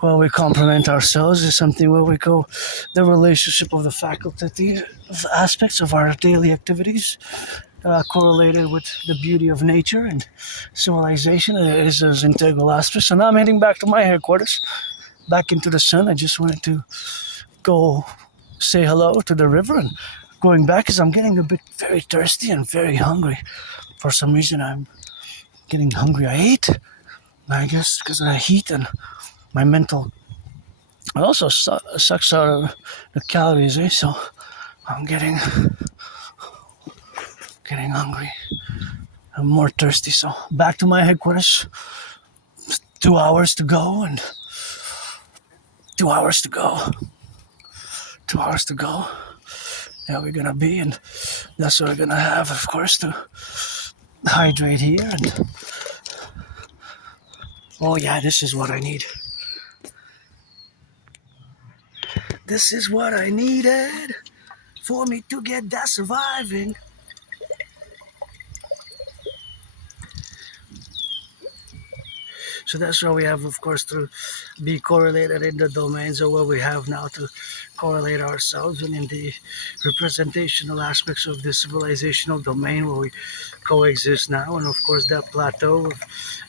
while we complement ourselves is something where we go the relationship of the facultative aspects of our daily activities correlated with the beauty of nature and civilization. It is as integral aspects. And now I'm heading back to my headquarters, back into the sun. I just wanted to go say hello to the river, and going back because I'm getting a bit very thirsty and very hungry. For some reason I'm getting hungry. I ate, I guess because of the heat and my mental. It also sucks out of the calories, eh? So I'm getting hungry. I'm more thirsty. So back to my headquarters. 2 hours to go, and 2 hours to go. 2 hours to go. Yeah, we're gonna be, and that's what we're gonna have, of course, to hydrate here. And oh yeah, this is what I need. This is what I needed for me to get that surviving. So that's why we have, of course, to be correlated in the domains of what we have now to correlate ourselves, and in the representational aspects of the civilizational domain where we coexist now. And of course that plateau of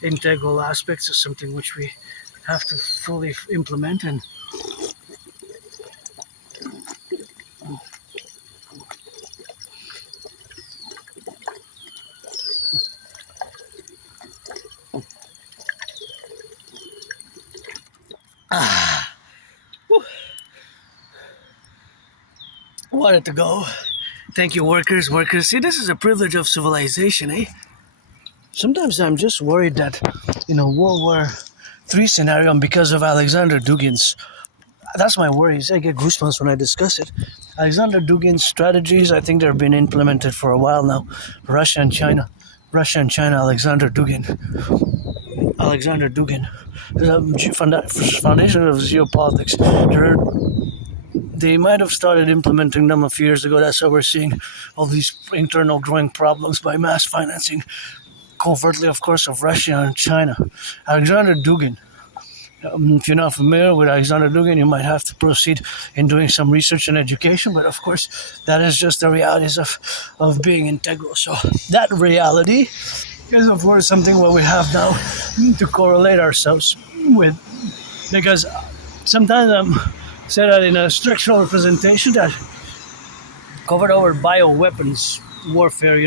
integral aspects is something which we have to fully implement. And wanted to go. Thank you, workers. See, this is a privilege of civilization, eh? Sometimes I'm just worried that in a World War III scenario, and because of Alexander Dugin's that's my worries. I get goosebumps when I discuss it. Alexander Dugin's strategies, I think they're being implemented for a while now. Russia and China. Alexander Dugin. The foundation of geopolitics. They might have started implementing them a few years ago. That's why we're seeing all these internal growing problems by mass financing, covertly, of course, of Russia and China. Alexander Dugin. If you're not familiar with Alexander Dugin, you might have to proceed in doing some research and education, but of course, that is just the realities of being integral. So that reality is, of course, something what we have now to correlate ourselves with, because sometimes I'm say that in a structural representation that covered over bioweapons warfare,